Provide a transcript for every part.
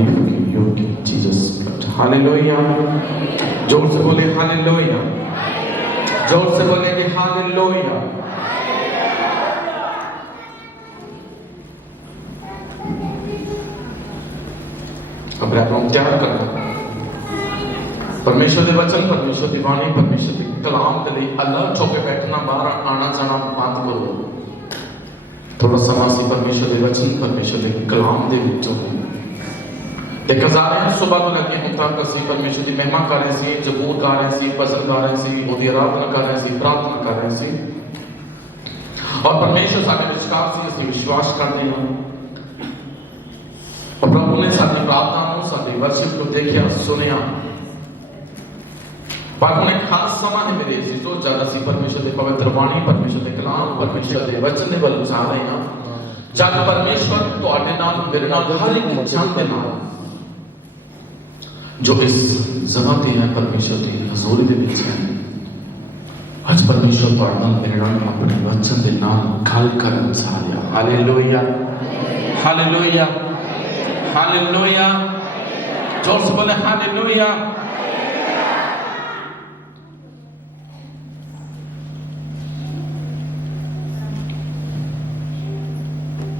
तारीफ के योग्य जीसस। हालेलुया। जोर से बोले हालेलुया। जोर से बोलेंगे हालेलुया। अपने आप को तैयार करना परमेश्वर के वचन, परमेश्वर की वाणी, परमेश्वर के कलाम के लिए अलर्ट होकर बैठना, बाहर आना जाना बंद करो। थोड़ा समा सी परमेश्वर के वचन, परमेश्वर के कलाम दे विचों देखा जा रहे हैं। सुबह तो लगे हम तक ਅਸੀਂ परमेश्वर की महिमा कर रहे सी, जबूर गा रहे सी, भजन गा रहे सी, ਉਹਦੀ आराधना कर रहे सी, प्रार्थना कर रहे सी। और परमेश्वर ਸਾਡੇ ਵਿਚਕਾਰ ਸੀ, ਅਸੀਂ ਵਿਸ਼ਵਾਸ ਕਰਦੇ ਹਾਂ। और प्रभु ने साडी प्रार्थना ਨੂੰ, ਸਾਡੀ ਵਰਸ਼ਿਪ ਨੂੰ ਦੇਖਿਆ, ਸੁਣਿਆ। पर ਹੁਣ एक खास समा है मेरे अजीजों, जब ਅਸੀਂ परमेश्वर ਦੇ ਪਵਿੱਤਰ ਬਾਣੀ, परमेश्वर ਦੇ ਕਲਾਮ, परमेश्वर ਦੇ वचन ਦੇ ਵੱਲ ਜਾ ਰਹੇ ਹਾਂ। जब परमेश्वर ਤੁਹਾਡੇ ਨਾਲ, ਮੇਰੇ ਨਾਲ, हर एक इंसान ਦੇ ਨਾਲ जो इस जगह पे है, परमेश्वर की हजूरी दे विच है। आज परमेश्वर ਤੁਹਾਡੇ ਨਾਲ, ਮੇਰੇ ਨਾਲ ਆਪਣੇ वचन ਦੇ ਨਾਲ ਗੱਲ ਕਰਨ ਜਾ ਰਿਹਾ। Hallelujah, hallelujah, hallelujah. जोर से बोले हालेलुया।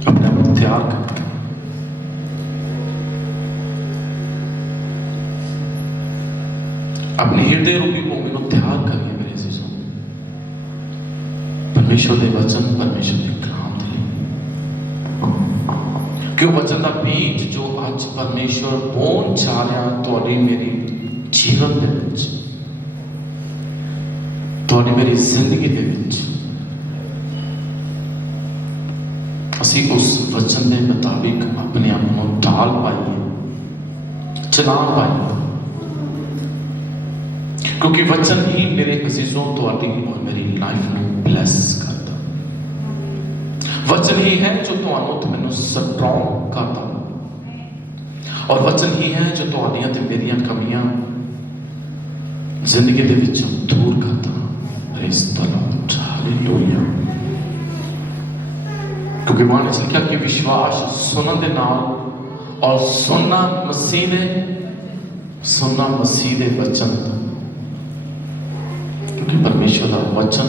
अपने आप को तैयार करके अपने हृदय रूपी भूमि को तैयार करिए मेरे अजीजों। परमेश्वर के वचन, परमेश्वर के कलाम दे क्यों वचन का बीज जो आज परमेश्वर बोन जा रहा थोड़ी मेरी जीवन दे विच, थोड़ी मेरी जिंदगी दे विच, ਅਸੀਂ उस वचन के मुताबिक अपने आप को ढाल पाइए, चला पाइए। क्योंकि वचन ही मेरे अजीजों ਤੁਹਾਡੀ और मेरी लाइफ में ब्लेस करता। वचन ही है जो ਤੁਹਾਨੂੰ ਤੇ ਮੈਨੂੰ स्ट्रॉन्ग करता। और वचन ही है जो ਤੁਹਾਡੀਆਂ ਤੇ ਮੇਰੀਆਂ ਕਮੀਆਂ ਜ਼ਿੰਦਗੀ ਦੇ ਵਿੱਚੋਂ दूर करता। Praise the Lord, hallelujah. क्योंकि वहां ने लिखा कि विश्वास सुनने दे नाल और सुनना मसीह दे वचन। क्योंकि परमेश्वर का वचन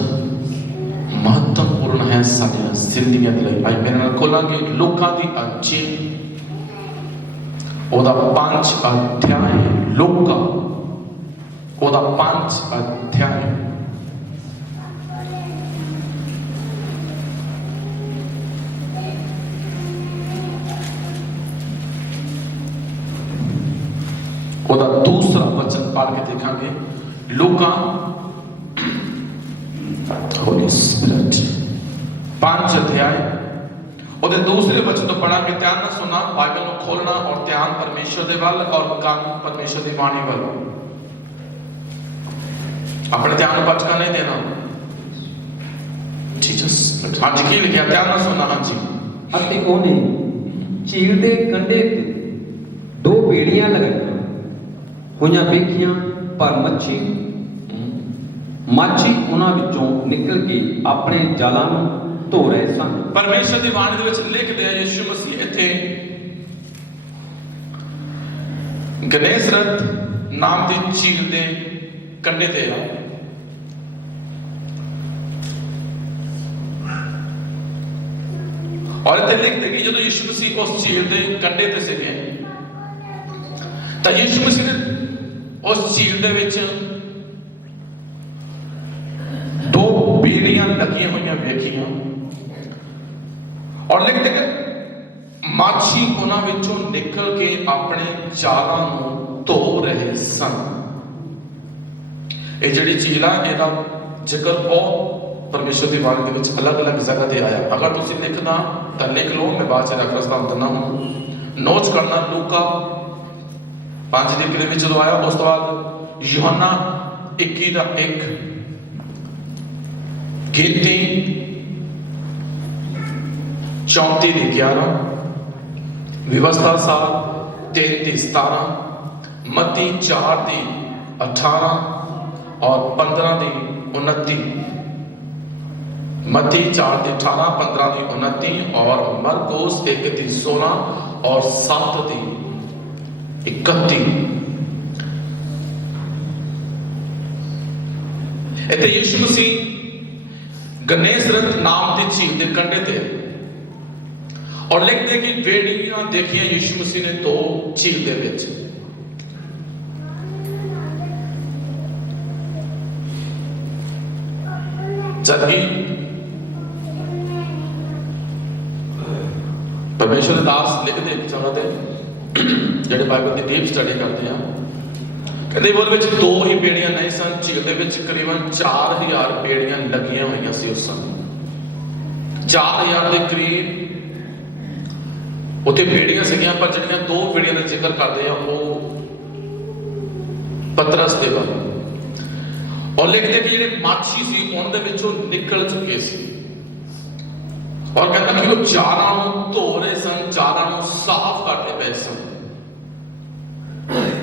महत्वपूर्ण है साडी जिंदगी के लिए। भाई मेरे नाल खोलांगे लूका दी अंजील, ओदा 5 अध्याय। लूका ओदा 5 अध्याय। ओदा दूसरा वचन पढ़ के देखेंगे। लूका होली स्पिरिट 5 अध्याय ओदे दूसरे वचन तो पढ़ा के ध्यान से सुनना, बाइबल को खोलना और ध्यान परमेश्वर दे वाल और कान परमेश्वर की वाणी वाल। अपने ध्यान भटका नहीं देना। जीसस हाँ जी की लिखा, ध्यान से सुनना। हाँ जी। अते ओने झील दे कंढे ते 2 बेड़ियां लगाईਆਂ होइयां वेखियां, पर माछी उन्हां विचों निकल के अपने जालां नूं धो रहे सन। परमेश्वर की वाणी दे विच लिखदे आ यीशु मसीह इत्थे गनेसरत नाम की झील दे कंढे ते आ। और इत्थे लिखदे कि जदों यीशु मसीह उस झील दे कंढे ते सीगे तां यीशु मसीह ने उस झील दे विच 2 बेड़ियां लगियां हुई वेखियां। और लिखते कि माछी उन्हां विचों निकल के अपने जालां नूं धो रहे सन। ये जिहड़ी झील आ, इहदा जिक्र बहुत परमेश्वर की वाणी दे विच अलग अलग जगह ते आया। अगर तुसीं लिखना तां लिख लो, मैं बाद च रेफरेंस तुहानूं दिंदा हूं। नोट करना लूका 5 ਦੀ ਕਿਲੇ ਵਿੱਚ ਜਦੋਂ ਆਇਆ। ਉਸ ਤੋਂ ਬਾਅਦ ਯੂਹन्ना 21:1, ਗਿਣਤੀ 34:11, ਵਿਵਸਥਾ 3:17, मत्ती 4:18 और 15:29। मत्ती 4:18, 15:29 और मरकुस 1:16 और 7 31 ਇੱਥੇ ਯਿਸੂ ਮਸੀਹ ਗਨੇਸਰਤ ਨਾਮ ਦੀ ਝੀਲ ਦੇ ਕੰਢੇ ਤੇ ਔਰ ਲਿਖਦੇ ਕਿ ਬੇੜੀਆਂ ਦੇਖੀਆਂ ਯਿਸੂ ਮਸੀਹ ਨੇ ਦੋ ਝੀਲ ਦੇ ਵਿੱਚ। जबकि परमेश्वर के दास लिखते एक जगह ते ਜਿਹੜੇ ਬਾਈਬਲ ਦੀ ਡੀਪ ਸਟੱਡੀ ਕਰਦੇ ਆ ਕਹਿੰਦੇ ਉਹਦੇ ਵਿੱਚ ਦੋ ਹੀ ਬੇੜੀਆਂ ਨਹੀਂ ਸਨ, ਝੀਲ ਦੇ ਵਿੱਚ ਕਰੀਬਨ 4000 ਬੇੜੀਆਂ ਲੱਗੀਆਂ ਹੋਈਆਂ ਸੀ ਉਸ ਸਮੇਂ। 4000 ਦੇ ਕਰੀਬ ਉੱਥੇ ਬੇੜੀਆਂ ਸੀਗੀਆਂ, ਪਰ ਜਿਹੜੀਆਂ ਦੋ ਬੇੜੀਆਂ ਦਾ ਜ਼ਿਕਰ ਕਰਦੇ ਆ ਉਹ ਪਤਰਸ ਦੇ ਬਾਰੇ। और लिखते कि ਜਿਹੜੇ ਮਾਛੀ ਸੀ ਉਹਨਾਂ ਦੇ ਵਿੱਚੋਂ ਨਿਕਲ ਚੁੱਕੇ ਸੀ ਔਰ ਕਹਿੰਦਾ ਕਿ ਉਹ ਚਾਰਾਂ ਨੂੰ ਧੋ ਰਹੇ ਸਨ, ਚਾਰਾਂ ਨੂੰ ਸਾਫ਼ ਕਰਦੇ ਪਏ ਸਨ।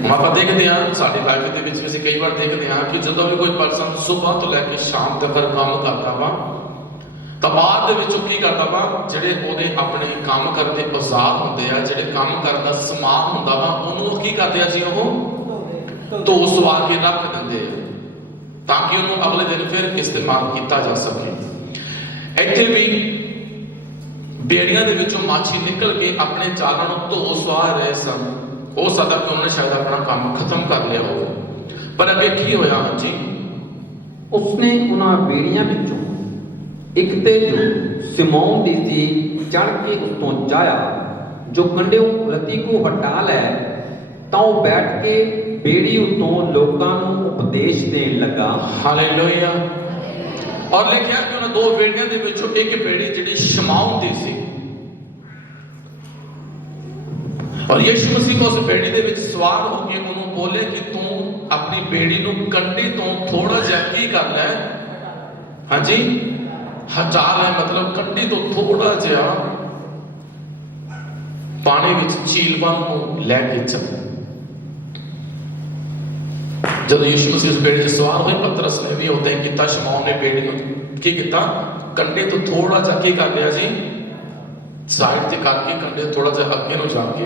ਹੁਣ ਆਪਾਂ ਦੇਖਦੇ ਹਾਂ ਸਾਡੀ ਲਾਈਫ ਦੇ ਵਿੱਚ ਅਸੀਂ ਕਈ ਵਾਰ ਦੇਖਦੇ ਹਾਂ ਕਿ ਜਦੋਂ ਵੀ ਕੋਈ ਪਰਸਨ ਸਵੇਰ ਤੋਂ ਲੈ ਕੇ ਸ਼ਾਮ ਤੱਕ ਕੰਮ ਕਰਦਾ ਵਾ ਤਾਂ ਬਾਅਦ ਦੇ ਵਿੱਚ ਉਹ ਕੀ ਕਰਦਾ ਵਾ, ਜਿਹੜੇ ਉਹਦੇ ਆਪਣੇ ਕੰਮ ਕਰਨ ਦੇ ਔਜ਼ਾਰ ਹੁੰਦੇ ਆ, ਜਿਹੜੇ ਕੰਮ ਕਰਨ ਦਾ ਸਮਾਨ ਹੁੰਦਾ ਵਾ, ਉਹਨੂੰ ਉਹ ਕੀ ਕਰਦੇ ਆ ਜੀ, ਉਹ ਧੋ ਸਵਾਰ ਕੇ ਰੱਖ ਦਿੰਦੇ ਆ ਤਾਂ ਕਿ ਉਹਨੂੰ ਅਗਲੇ ਦਿਨ ਫਿਰ ਇਸਤੇਮਾਲ ਕੀਤਾ ਜਾ ਸਕੇ। ਇੱਥੇ ਵੀ ਬੇੜੀਆਂ ਦੇ ਵਿੱਚੋਂ ਮਾਛੀ ਨਿਕਲ ਕੇ ਆਪਣੇ ਜਾਲਾਂ ਨੂੰ ਧੋ ਸਵਾ ਰਹੇ ਸਨ। ਹੋ ਸਕਦਾ ਕਿ ਉਹਨੇ ਸ਼ਾਇਦ ਆਪਣਾ ਕੰਮ ਖਤਮ ਕਰ ਲਿਆ ਹੋਵੇ, ਪਰ ਅੱਗੇ ਕੀ ਹੋਇਆ ਜੀ? ਉਸਨੇ ਉਹਨਾਂ ਬੇੜੀਆਂ ਵਿੱਚੋਂ ਇੱਕ ਤੇ ਜੋ ਸਿਮੋਨ ਦੀ ਸੀ ਚੜ ਕੇ ਉਤੋਂ ਜਾਇਆ, ਜੋ ਕੰਢਿਓਂ ਰਤੀ ਕੋ ਹਟਾ ਲੈ, ਤਾਂ ਉਹ ਬੈਠ ਕੇ ਬੇੜੀ ਉਤੋਂ ਲੋਕਾਂ ਨੂੰ ਉਪਦੇਸ਼ ਦੇਣ ਲੱਗਾ। ਹਾਲੇਲੂਇਆ। ਔਰ ਲਿਖਿਆ ਕਿ ਉਹਨਾਂ ਦੋ ਬੇੜੀਆਂ ਦੇ ਵਿੱਚੋਂ ਇੱਕ ਬੇੜੀ ਜਿਹੜੀ ਸ਼ਮਾਉਨ ਦੀ ਸੀ ਔਰ ਯਿਸੂ ਮਸੀਹ ਉਸ ਬੇੜੀ ਦੇ ਵਿੱਚ ਸਵਾਰ ਹੋ ਕੇ ਉਹਨੂੰ ਬੋਲੇ ਕਿ ਤੂੰ ਆਪਣੀ ਬੇੜੀ ਨੂੰ ਕੰਢੇ ਤੋਂ ਥੋੜਾ ਜਿਹਾ ਕੀ ਕਰ ਲੈ, ਹਾਂਜੀ ਹਟਾ ਲੈ, ਮਤਲਬ ਕੰਢੇ ਤੋਂ ਥੋੜਾ ਜਿਹਾ ਪਾਣੀ ਵਿੱਚ ਝੀਲ ਵੱਲ ਨੂੰ ਲੈ ਕੇ ਚੱਲ। ਜਦੋਂ ਯਿਸੂ ਮਸੀਹ ਉਸ ਬੇੜੀ 'ਚ ਸਵਾਰ ਹੋਏ, ਪਤਰਸ ਨੇ ਵੀ ਉਦਾਂ ਹੀ ਕੀਤਾ। ਸ਼ਮੌਨ ਨੇ ਬੇੜੀ ਨੂੰ ਕੀ ਕੀਤਾ, ਕੰਢੇ ਤੋਂ ਥੋੜਾ ਜਿਹਾ ਕੀ ਕਰ ਲਿਆ ਜੀ, ਸਾਈਡ ਤੇ ਕਰਕੇ ਕੰਢੇ ਥੋੜਾ ਜਿਹਾ ਅੱਗੇ ਨੂੰ ਜਾ ਕੇ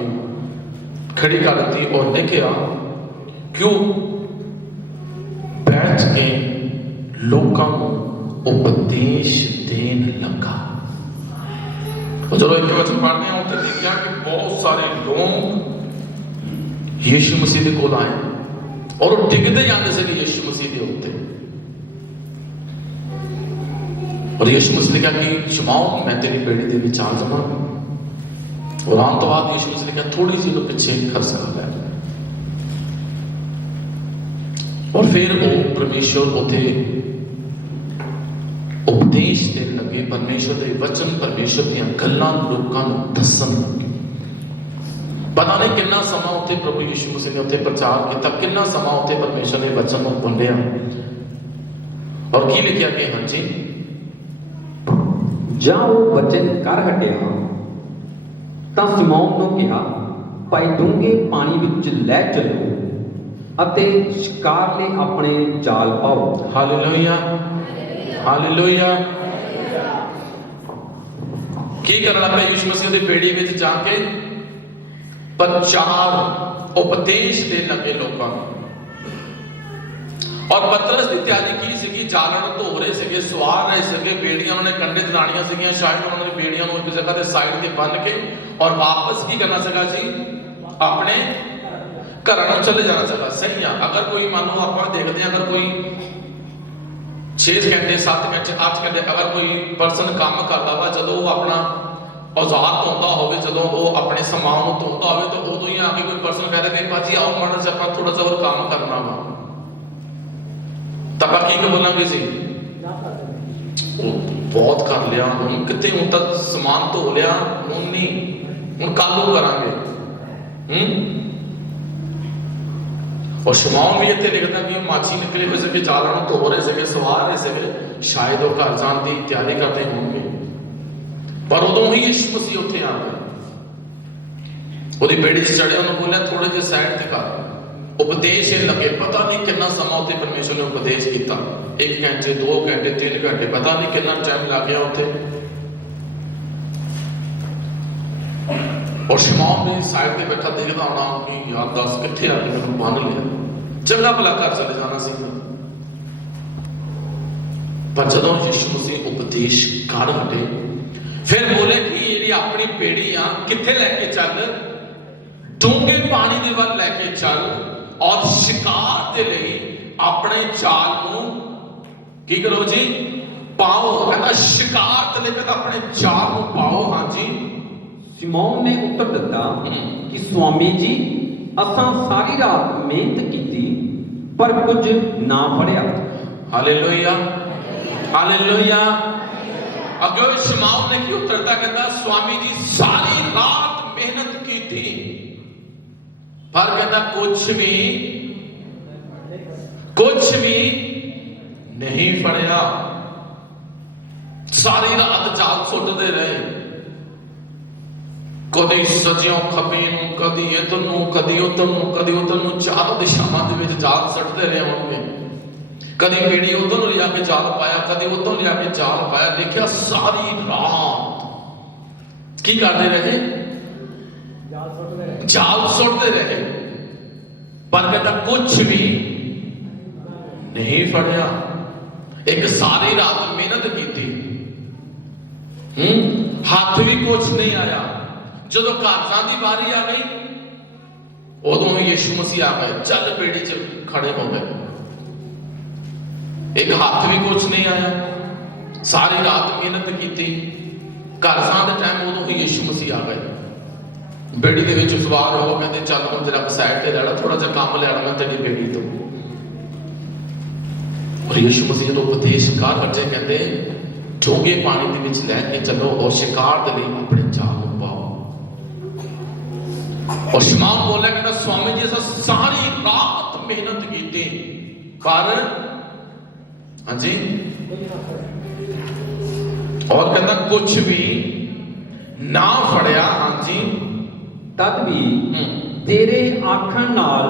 ਖੜੀ ਕਰ ਦਿੱਤੀ ਔਰ ਲਿਖਿਆ ਕਿਉਂ ਬੈਠ ਕੇ ਲੋਕਾਂ ਨੂੰ ਉਪਦੇਸ਼ ਦੇਣ ਲੱਗਾ। ਜਦੋਂ ਇੱਕ ਵਚਨ ਪੜ੍ਹਦੇ ਹਾਂ ਉੱਥੇ ਦੇਖਿਆ ਕਿ ਬਹੁਤ ਸਾਰੇ ਲੋਕ ਯਿਸੂ ਮਸੀਹ ਦੇ ਕੋਲ ਆਏ ਔਰ ਉਹ ਡਿੱਗਦੇ ਜਾਂਦੇ ਸੀ ਯਿਸੂ ਮਸੀਹ ਦੇ ਉੱਤੇ। ਔਰ ਯਿਸੂ ਮਸੀਹ ਨੇ ਕਿਹਾ ਕਿ ਸ਼ਮਾਉਨ ਮੈਂ ਤੇਰੀ ਬੇੜੀ ਦੇ ਵਿੱਚ ਆ ਜਾਵਾਂ। ਔਰ ਆਉਣ ਤੋਂ ਬਾਅਦ ਯਿਸੂ ਮਸੀਹ ਨੇ ਕਿਹਾ ਥੋੜੀ ਜਿਹੀ ਨੂੰ ਪਿੱਛੇ ਖਸਕਾ ਲੈ। ਔਰ ਫਿਰ ਉਹ ਪਰਮੇਸ਼ਵਰ ਉੱਥੇ ਉਪਦੇਸ਼ ਦੇਣ ਲੱਗੇ, ਪਰਮੇਸ਼ਵਰ ਦੇ ਵਚਨ, ਪਰਮੇਸ਼ਵਰ ਦੀਆਂ ਗੱਲਾਂ ਲੋਕਾਂ ਨੂੰ ਦੱਸਣ ਲੱਗੇ। ਪਤਾ ਨਹੀਂ ਕਿੰਨਾ ਸਮਾਂ ਉੱਥੇ ਪ੍ਰਭੂ ਯਿਸੂ ਮਸੀਹ ਨੇ ਉੱਥੇ ਪ੍ਰਚਾਰ ਕੀਤਾ, ਕਿੰਨਾ ਸਮਾਂ ਉੱਥੇ ਪਰਮੇਸ਼ਵਰ ਦੇ ਵਚਨ ਨੂੰ ਵੰਡਿਆ। ਔਰ ਕੀ ਲਿਖਿਆ ਕਿ ਹਾਂਜੀ ਜਾਂ ਉਹ ਵਚਨ ਕਰ ਹਟਿਆ ਤਾਂ ਸਿਮੋਨ ਨੂੰ ਕਿਹਾ, ਭਾਈ ਡੂੰਘੇ ਪਾਣੀ ਵਿੱਚ ਲੈ ਚਲੋ ਅਤੇ ਸ਼ਿਕਾਰ ਲਈ ਆਪਣੇ ਜਾਲ ਪਾਓ। Hallelujah, hallelujah. ਕੀ ਕਰਨਾ ਪਿਆ ਯਿਸੂ ਮਸੀਹ ਦੀ ਬੇੜੀ ਵਿੱਚ ਜਾ ਕੇ? ਪ੍ਰਚਾਰ, ਉਪਦੇਸ਼ ਦੇਣ ਲੱਗੇ ਲੋਕਾਂ ਨੂੰ। ਔਰ ਪਤਰਸ ਦੀ ਤਿਆਰੀ ਕੀ ਸੀਗੀ? ਜਾਲਾਂ ਨੂੰ ਧੋ ਰਹੇ ਸੀਗੇ, ਸਵਾਰ ਰਹੇ ਸੀਗੇ, ਬੇੜੀਆਂ ਉਹਨਾਂ ਨੇ ਕੰਢੇ ਤੇ ਲਾਣੀਆਂ ਸੀਗੀਆਂ। ਸ਼ਾਇਦ ਉਹਨਾਂ ਨੇ ਬੇੜੀਆਂ ਨੂੰ ਇੱਕ ਜਗ੍ਹਾ ਤੇ ਸਾਈਡ ਤੇ ਬੰਨ ਕੇ ਔਰ ਵਾਪਸ ਕੀ ਕਰਨਾ ਸੀਗਾ ਜੀ, ਆਪਣੇ ਘਰਾਂ ਨੂੰ ਚਲੇ ਜਾਣਾ ਸੀਗਾ। ਸਹੀ ਆ। ਅਗਰ ਕੋਈ ਮੰਨ ਲਓ ਆਪਾਂ ਦੇਖਦੇ ਹਾਂ, ਅਗਰ ਕੋਈ 6 ਘੰਟੇ 7 ਘੰਟੇ 8 ਘੰਟੇ ਅਗਰ ਕੋਈ ਪਰਸਨ ਕੰਮ ਕਰਦਾ ਵਾ, ਜਦੋਂ ਉਹ ਆਪਣਾ ਔਜ਼ਾਰ ਧੋਂਦਾ ਹੋਵੇ, ਜਦੋਂ ਉਹ ਆਪਣੇ ਸਮਾਨ ਨੂੰ ਧੋਂਦਾ ਹੋਵੇ, ਤਾਂ ਉਦੋਂ ਹੀ ਆ ਕੇ ਕੋਈ ਪਰਸਨ ਕਹਿ ਰਿਹਾ ਕਿ ਭਾਜੀ ਆਓ ਮਾੜਾ ਜਿਹਾ ਆਪਾਂ ਥੋੜਾ ਜਿਹਾ ਹੋਰ ਕੰਮ ਕਰਨਾ ਵਾ, ਤਾਂ ਆਪਾਂ ਕੀ ਬੋਲਾਂਗੇ ਜੀ, ਬਹੁਤ ਕਰ ਲਿਆ, ਹੁਣ ਕਿਤੇ, ਹੁਣ ਤੱਕ ਸਮਾਨ ਧੋ ਲਿਆ, ਹੁਣ ਨਹੀਂ, ਹੁਣ ਕੱਲ ਨੂੰ ਕਰਾਂਗੇ। ਔਰ ਸ਼ਮਾਉਨ ਵੀ ਇੱਥੇ ਲਿਖਦਾ ਕਿ ਉਹ ਮਾਛੀ ਨਿਕਲੇ ਹੋਏ ਸੀਗੇ, ਜਾਲਾਂ ਨੂੰ ਧੋ ਰਹੇ ਸੀਗੇ, ਸਵਾਰ ਰਹੇ ਸੀਗੇ, ਸ਼ਾਇਦ ਉਹ ਘਰ ਜਾਣ ਦੀ ਤਿਆਰੀ ਕਰਦੇ ਹੋਣਗੇ। ਪਰ ਉਦੋਂ ਹੀ ਯਿਸੂ ਮਸੀਹ ਉੱਥੇ ਆ ਗਏ, ਉਹਦੀ ਬੇੜੀ 'ਚ ਚੜ੍ਹਿਆ, ਉਹਨੂੰ ਬੋਲਿਆ ਥੋੜੇ ਜਿਹੇ ਸਾਈਡ ਤੇ ਕਰ। ਉਪਦੇਸ਼ ਲੱਗੇ, ਪਤਾ ਨਹੀਂ ਕਿੰਨਾ ਸਮਾਂ ਉੱਥੇ ਪਰਮੇਸ਼ਰ ਨੇ ਉਪਦੇਸ਼ ਕੀਤਾ, 1 ਘੰਟੇ 2 ਘੰਟੇ 3 ਘੰਟੇ, ਪਤਾ ਨਹੀਂ ਕਿੰਨਾ ਟਾਈਮ ਲੱਗ ਗਿਆ ਉੱਥੇ। और शमौन ने साइड पे बैठा देखदा होना कि यार दस कित्थे आ के मैनूं बन लिया, चंगा भला घर चले जाना सी। पर जदों यीशु मसीह उपदेश कर हटे, फिर बोले कि ये अपनी बेड़ी आ कित्थे लैके चल, डूंगे पानी दे वल लैके चल और शिकार दे लई अपने जाल नूं की करो जी, पाओ। कहता शिकार ते लेकर अपने जाल नूं पाओ। हाँ जी। सिमोन ने उत्तर दिता कि स्वामी जी, असां सारी रात मेहनत की पर कुछ ना फड़िया। Hallelujah, hallelujah. अगो शमौन ने की उत्तर दिता, कहता स्वामी जी सारी रात मेहनत की थी पर कहता कुछ भी नहीं फड़िया। सारी रात जाल सुटते रहे, कदी सज्जों खब्बे नूं, कदी इधर नूं, कदी उधर नूं, कदी उधर नूं, चारों दिशावां दे विच जाल सुटते रहे होणगे। कदी बेड़ी उधर नूं लिया के जाल पाया, कदी उधर लिया के जाल पाया। देखिया सारी रात की करते रहे, जाल सुटते रहे पर कहता कुछ भी नहीं फड़िया। एक सारी रात मेहनत की थी, हाथ भी कुछ नहीं आया। जदों घर की बारी आ गई उदों यीशु मसीह आ गए, चल बेड़ी च खड़े हो गए। एक हाथ भी कुछ नहीं आया, सारी रात मेहनत की थी, घर के टाइम उदों ही यीशु मसीह आ गए। बेड़ी दे विच सवार हो, कहते चल हम जरा साइड ते रहना, थोड़ा जा काम लेना मैं तेरी बेड़ी तो। और यीशु मसीह जो उपदेश कर हटे, कहते डूंगे पानी दे विच लैके चलो और शिकार दे लई अपने जाल नूं पाओ। और शमौन बोला, कहता स्वामी जी असां सारी रात मेहनत की पर हाँ जी, और कहता कुछ भी ना फड़िया। हाँ जी। तद भी तेरे आखण नाल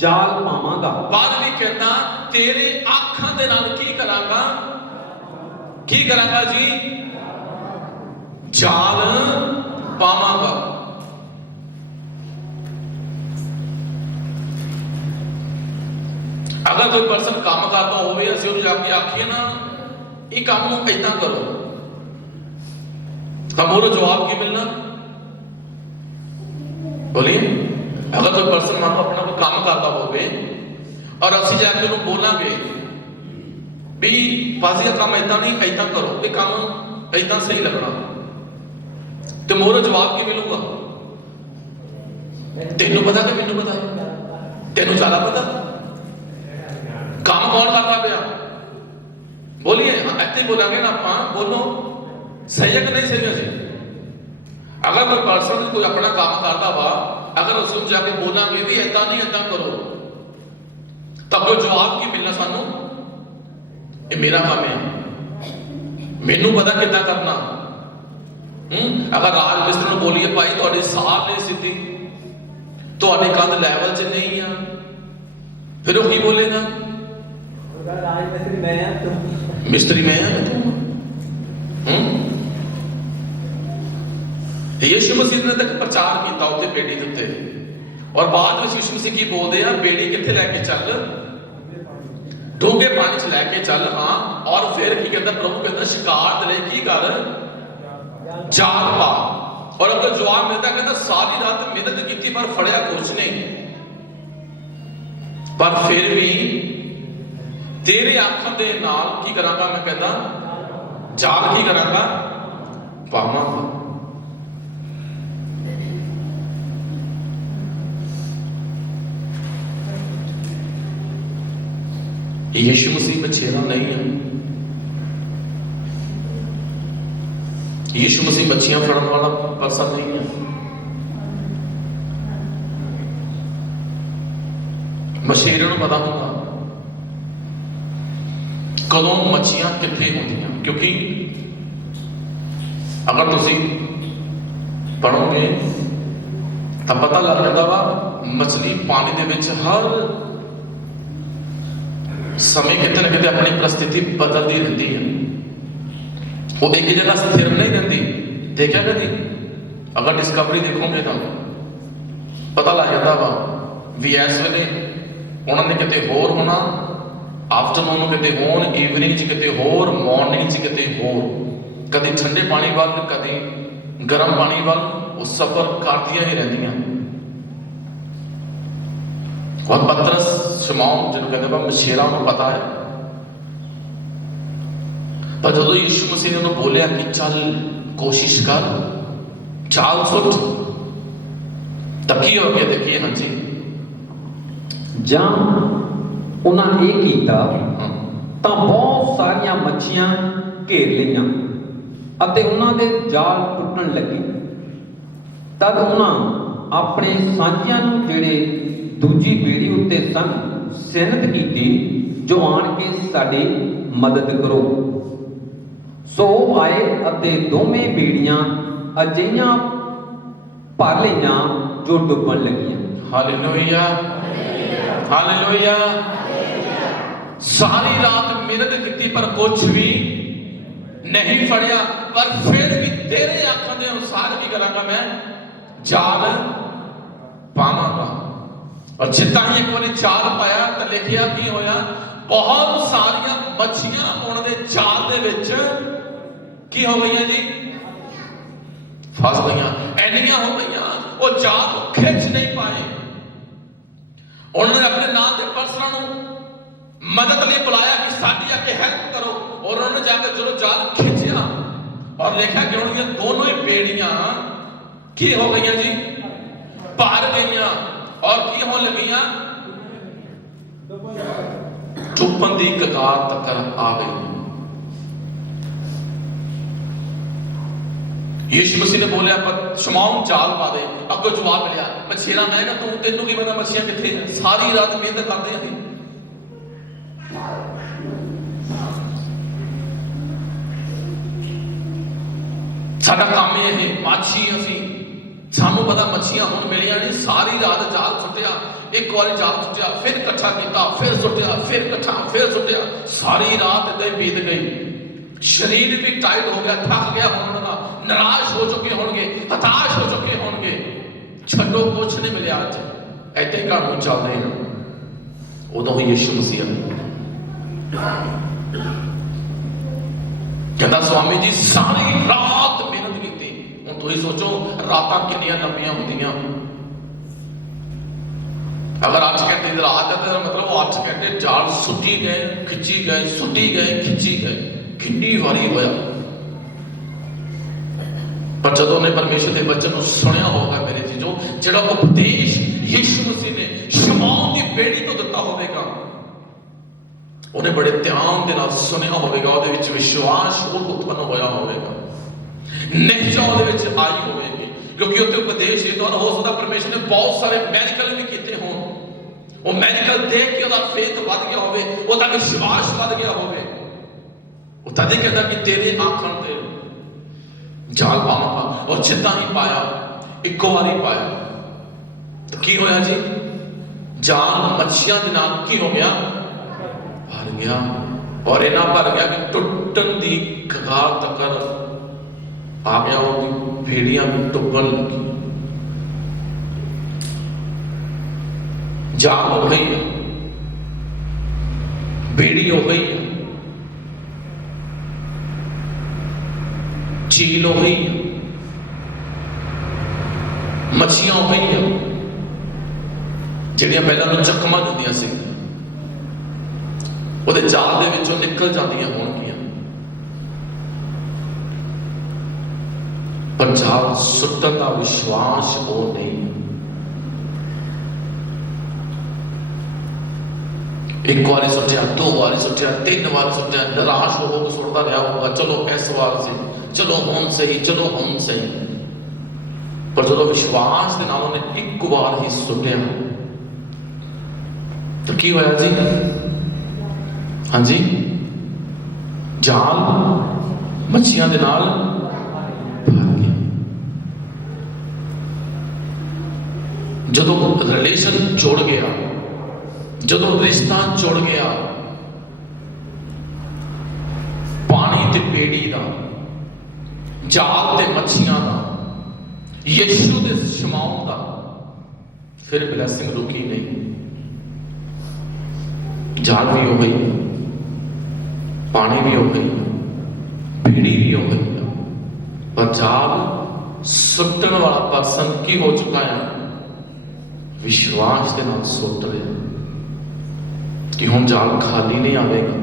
जाल पावांगा। बाद भी कहता तेरे आखण दे नाल की करांगा, की करांगा जी, जाल पावांगा। अगर कोई पर्सन काम करता होवे, असीं उहनूं जाके आखीए ना ये काम नूं इदां करो, तां मोरो जवाब की मिलना? बोलिए। अगर कोई पर्सन मान लो अपना कोई काम करता होवे और असीं जाके उहनूं बोलांगे भी पाजी का काम इदां नहीं, इदां करो, ये काम इदां सही लगना, तो मोरो जवाब की मिलूगा? तेनों पता कि मैनूं पता है? तेनों ज्यादा पता काम कौन करता पिया? बोलिए। ऐसे बोलांगे ना आप, बोलो सही है कि नहीं सही है जी? अगर कोई पर्सन कोई अपना काम करता वा, अगर उसको जाके बोलांगे भी ऐसा नहीं ऐसा करो, तब तो जवाब की मिलना सानू, ये मेरा काम है, मैनू पता कितना करना। अगर राज मिस्टर को बोलिए भाई थोड़ी साल नहीं सीधी, थोड़ी कंध लैवल च नहीं है, फिर वो की बोलेगा? मिस्त्री मैं तू। यीशु मसीह ने तक प्रचार किया उत्ते बेड़ी दे उत्ते, और बाद में यीशु मसीह की बोलते हैं बेड़ी कित्थे लैके चल, डूंगे पानी च लैके चल। हाँ, और फिर की कहता प्रभु कहता शिकार दे लई की कर, जाल पा। और अगर जवाब मिलता कहता सारी रात मेहनत की थी पर फड़िया कुछ नहीं, पर फिर भी तेरे आखण दे नाल की करांगा, मैं कहता जाल की करांगा, पावांगा। यीशु मसीह मछेरा नहीं है। यीशु मसीह मच्छियां फड़न वाला पर्सन नहीं है। मछेरे नूं पता होगा कदों मच्छियां कित्थे होंदियां, क्योंकि अगर तुसी पढ़ोगे तो पता लग जाता वा मछली पानी दे विच हर समय कितने ना कितने अपनी परिस्थिति बदलती रहती है, वो एक ही जगह स्थिर नहीं रहती। देखा कभी अगर डिस्कवरी देखोगे तो पता लग जाता वा भी इस वेले उन्होंने किते होर होना, आफ्टरनून किते होर, ईवनिंग च किते होर, मॉर्निंग च किते होर, कभी ठंडे पानी वाल कभी गर्म पानी वाल वो सफर करदियां ही रहंदियां। और पतरस शमौन जिन्होंने कहते हैं मछेरा को पता है, पर जो यीशु मसीह ने उन्होंने बोलिया कि चल कोशिश कर, चाल सुट, तब की हो गया देखिए। हाँ जी, ਜਾਂ ਉਹਨਾਂ ਇਹ ਕੀਤਾ ਤਾਂ ਬਹੁਤ ਸਾਰੀਆਂ ਮੱਛੀਆਂ ਘੇਰ ਲਈਆਂ ਅਤੇ ਉਹਨਾਂ ਦੇ ਜਾਲ ਟੁੱਟਣ ਲੱਗੇ। ਤਦ ਉਹਨਾਂ ਆਪਣੇ ਸਾਥੀਆਂ ਨੂੰ ਜਿਹੜੇ ਦੂਜੀ ਬੇੜੀ ਉੱਤੇ ਸਨ ਸੈਨਤ ਕੀਤੀ, ਜੋ ਆਣ ਕੇ ਸਾਡੀ ਮਦਦ ਕਰੋ। ਸੋ ਉਹ ਆਏ ਅਤੇ ਦੋਵੇਂ ਬੇੜੀਆਂ ਅਜਿਹੀਆਂ ਭਰ ਲਈਆਂ ਜੋ ਡੁੱਬਣ ਲੱਗੀਆਂ। Hallelujah, hallelujah. सारी रात मेहनत की पर कुछ भी नहीं फड़िया, पर फिर भी तेरे आंखों के अनुसार की करांगा, मैं जाल पावांगा। और जितना ही एक बार जाल पाया तो लिखिया की होया, बहुत सारिया मछलियां उन्होंने जाल दे विच की हो गई जी, फस गई, एनियां हो गई, वो जाल को खिंच नहीं पाए। उन्होंने अपने नाम के परसरां मदद लिए बुलाया कि साडी आके हेल्प करो, और उन्होंने जाकर जो जाल खिंचा और देखा कि उनकी दोनों ही बेड़ियां की हो गई जी, पार गई और की हो लगियां, डुबन की कगार तक आ गई। यीशु मसीह ने बोलिया पर शमौन जाल पा दे। अगो जवाब मिलिया, मछेरा मैं ना तू, तेनों की पता मछलियां किथे हैं, सारी रात मेहनत करते हैं। साडा काम ये है, माछी असी सानू पता मछलियां हुण मिलियां नहीं, सारी रात जाल सुटिया, एक बार जाल सुटिया, फिर इकट्ठा किया, फिर सुटिया, फिर इकट्ठा, फिर सुटिया, सारी रात इदां ही बीत गई। शरीर भी टाइट हो गया, थक गया होगा, निराश हो चुके होंगे, हताश हो चुके होंगे, छड्डो कुछ नहीं मिले। अज ऐसे ही कहानी चल रहे हैं। उदों ही यीशु मसीह कहता स्वामी जी सारी रात मेहनत की। हुण तुसीं सोचो रातां कितनियां लंबियां होंदियां। अगर 8 घंटे की रात है तो मतलब 8 घंटे जाल सुटी गए, खिंची गए, सुटी गए, खिंची गए, कितनी वारी होया। पर जब उन्हें परमेश्वर के वचन को सुनिया होगा मेरे चीजों, जो उपदेश यीशु मसीह ने शमौन की बेड़ी को दिता होगा, उन्हें बड़े ध्यान के नाल सुनिया होगा, उहदे विच विश्वास और उत्पन्न होया होगा, निश्चा उहदे विच आई होगी, क्योंकि उत्ते उपदेश के द्वारा हो सकता परमेश्वर ने बहुत सारे मैरिकल भी किए हों, वो मैरिकल देख के उहदा फेथ वध गया होवे, उहदा विश्वास वध गया होवे। वो तद कहता कि तेरे आंखों से जाल पावांगा, और जितना ही पाया एक बार ही पाया तो की होया जी, जाल मच्छियां के नाल की हो गया, भर गया, और इना भर गया कि टुटन की कगार तक आ गया। वो भेड़ियां भी डुबन लगी, जाल हो गई, बेड़ी हो गई, झील हो गई, मछियां हो गई जिहड़ियां पहलां तो जख्मां दिंदियां सी, उहदे जाल दे विचों निकल जांदियां होणगीआं, पर जाल सुट्टण दा विश्वास हो नहीं। एक बार सुटिया, 2 बार सुटिया, 3 बार सुटिया, निराश हो सुटता रहा होगा, चलो इस बार से, चलो हुण सही, चलो हुण सही। पर जो विश्वास के नाल उन्हें एक बार ही सुटिया तो की होया जी, हाँ जी, जाल मच्छियां दे नाल भर गया। जदों रिलेशन जुड़ गया, जदों रिश्ता जुड़ गया, पानी ते बेड़ी दा, जाल ते मच्छियां दा, यीशु दे शमौन दा फिर ब्लैसिंग रुकी नहीं। जाल भी हो गई, पानी भी हो गई, भीड़ी भी हो गई, पर जाल सुट्टन वाला पर्सन की हो चुका है, विश्वास के नाल सुट रहा कि हुण जाल खाली नहीं आएगा।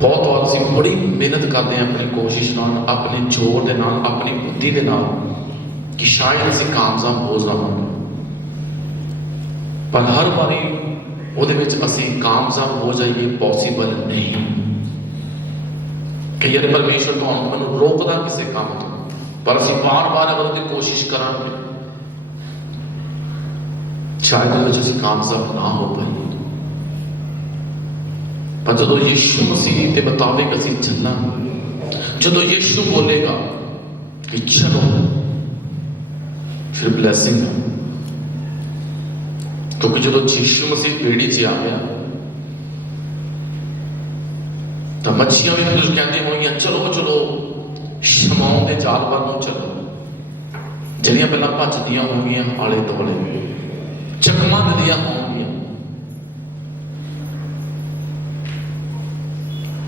बहुत बार ਅਸੀਂ बड़ी मेहनत करते हैं अपनी कोशिश नाल, अपने जोर के नाल, अपनी बुद्धि के नाल कि शायद ਅਸੀਂ कामयाब हो जावांगे, पर हर बारी ਉਹਦੇ ਵਿੱਚ ਅਸੀਂ कामयाब हो जाइए पॉसिबल नहीं। कई बार परमेश्वर ਤੁਹਾਨੂੰ ਮੈਨੂੰ ਰੋਕਦਾ ਕਿਸੇ ਕੰਮ ਤੋਂ, पर ਅਸੀਂ बार-बार अगर ਉਹਦੀ कोशिश करांगे शायद ਉਹਦੇ ਵਿੱਚ ਅਸੀਂ कामयाब ना हो पाइए। पर जो यीशु मसीह के मुताबिक असी चलना, जो यीशु बोलेगा कि चलो, फिर ब्लैसिंग है। क्योंकि जो यीशु मसीह बेड़ी च आ गया तो मच्छियां भी कुछ कहती होंगी चलो चलो शमौन के जाल पर ਨੂੰ चलो, ਜਿਹੜੀਆਂ ਪਹਿਲਾਂ ਭੱਜਦੀਆਂ ਹੋਣਗੀਆਂ ਆਲੇ ਦੁਆਲੇ ਚਕਮਾ ਦਿੰਦੀਆਂ ਹੋਣਗੀਆਂ।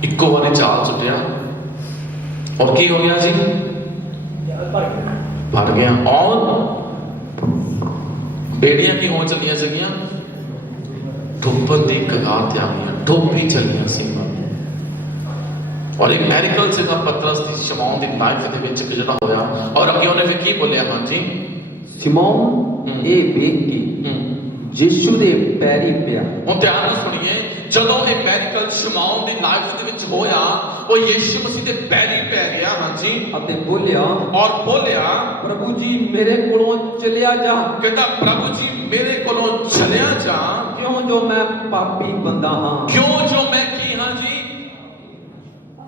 इको बारी जाल सुटिया और की हो गया जी, भर गया। और बेड़ियां की हो चलिया सीगियां, डुबन की कगार ते आ गई, डुब भी चलिया सी। और एक मैरिकल से पतरस की शमौन की लाइफ दे विच जिहड़ा होया, और अगे उन्हें फिर की बोलिया, हाँ जी सिमौन ये वेख के यीशु दे पैरी पिया। हुण ध्यान नाल सुनिए, ਜਦੋਂ ਇਹ ਮੈਡੀਕਲ ਸ਼ਮੌਨ ਦੀ ਲਾਈਫ ਦੇ ਵਿੱਚ ਹੋਇਆ, ਉਹ ਯੀਸ਼ੂ ਮਸੀਹ ਦੇ ਪੈਰੀ ਪੈ ਗਿਆ। ਹਾਂਜੀ, ਅਤੇ ਬੋਲਿਆ, ਔਰ ਬੋਲਿਆ, ਪ੍ਰਭੂ ਜੀ ਮੇਰੇ ਕੋਲੋਂ ਚਲਿਆ ਜਾ। ਕਹਿੰਦਾ ਪ੍ਰਭੂ ਜੀ ਮੇਰੇ ਕੋਲੋਂ ਚਲਿਆ ਜਾ, ਕਿਉਂ ਜੋ ਮੈਂ ਪਾਪੀ ਬੰਦਾ ਹਾਂ। ਕਿਉਂ ਜੋ ਮੈਂ ਕੀ ਹਾਂ ਜੀ।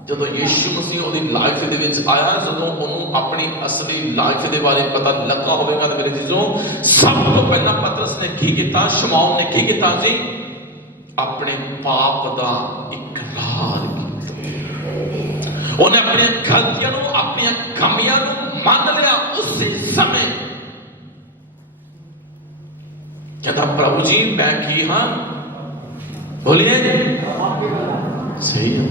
ਜਦੋਂ ਯੀਸ਼ੂ ਮਸੀਹ ਉਹਦੀ ਲਾਈਫ ਦੇ ਵਿੱਚ ਆਇਆ, ਜਦੋਂ ਉਹਨੂੰ ਆਪਣੀ ਅਸਲੀ ਲਾਈਫ ਦੇ ਬਾਰੇ ਪਤਾ ਲੱਗਾ ਹੋਵੇਗਾ ਤਾਂ ਮੇਰੇ ਜੀਜੋ, ਸਭ ਤੋਂ ਪਹਿਲਾਂ ਪਤਰਸ ਨੇ ਕੀ ਕੀਤਾ, ਸ਼ਮੌਨ ਨੇ ਕੀ ਕੀਤਾ ਜੀ, अपने पाप का इकरार किया। उन्हें अपनी गलतियों, अपनी कमियों मान लिया। उसी समय कहता प्रभु जी मैं की हाँ, बोलिए सही है।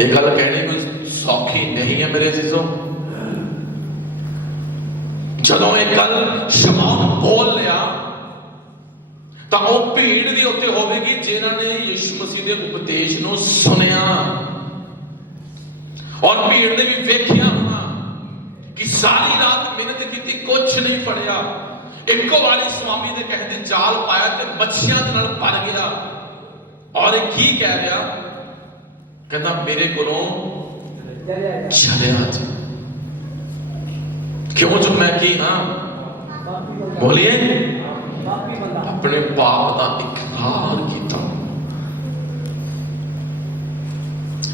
एक गल कहनी कोई सौखी नहीं है मेरे जीजो। जदों एक गल शमौन बोल लिया तो वह भीड़ भी उत्ते होगी जिन्हों ने यीशु मसीह के उपदेश को सुनिया, और भीड़ ने भी वेखिया होना कि सारी रात मेहनत की कुछ नहीं फड़िया, एको बारी स्वामी ने कहते जाल पाया तो मच्छियां दे नाल भर गया। और की कह रहा, कहता मेरे कोलों चलिया जा। क्यों जो मैं की हाँ, बोलिए अपने पाप का इकरार किया,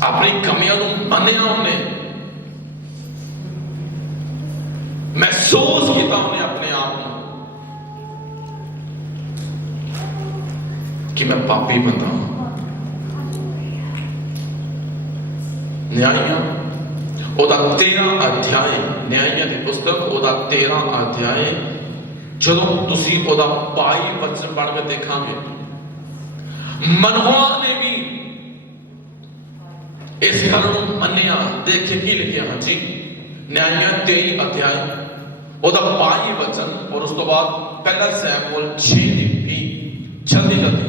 अपनी कमियों को मनिया, उन्हें महसूस किया उन्हें अपने आप को कि मैं पापी बंदा हूं। न्यायियां ओदा 13 अध्याय, न्यायियां की पुस्तक ओदा 13 अध्याय, जदों तुसी ओदा 22 वचन पढ़ के देखांगे, मनोआ ने भी इस गल नूं मन्निया। देखिए की लिखिया, हाँ जी न्यायियां 23 अध्याय ओदा 22 वचन, और उस तो बाद पहला सैमुएल 6 जल्दी जल्दी।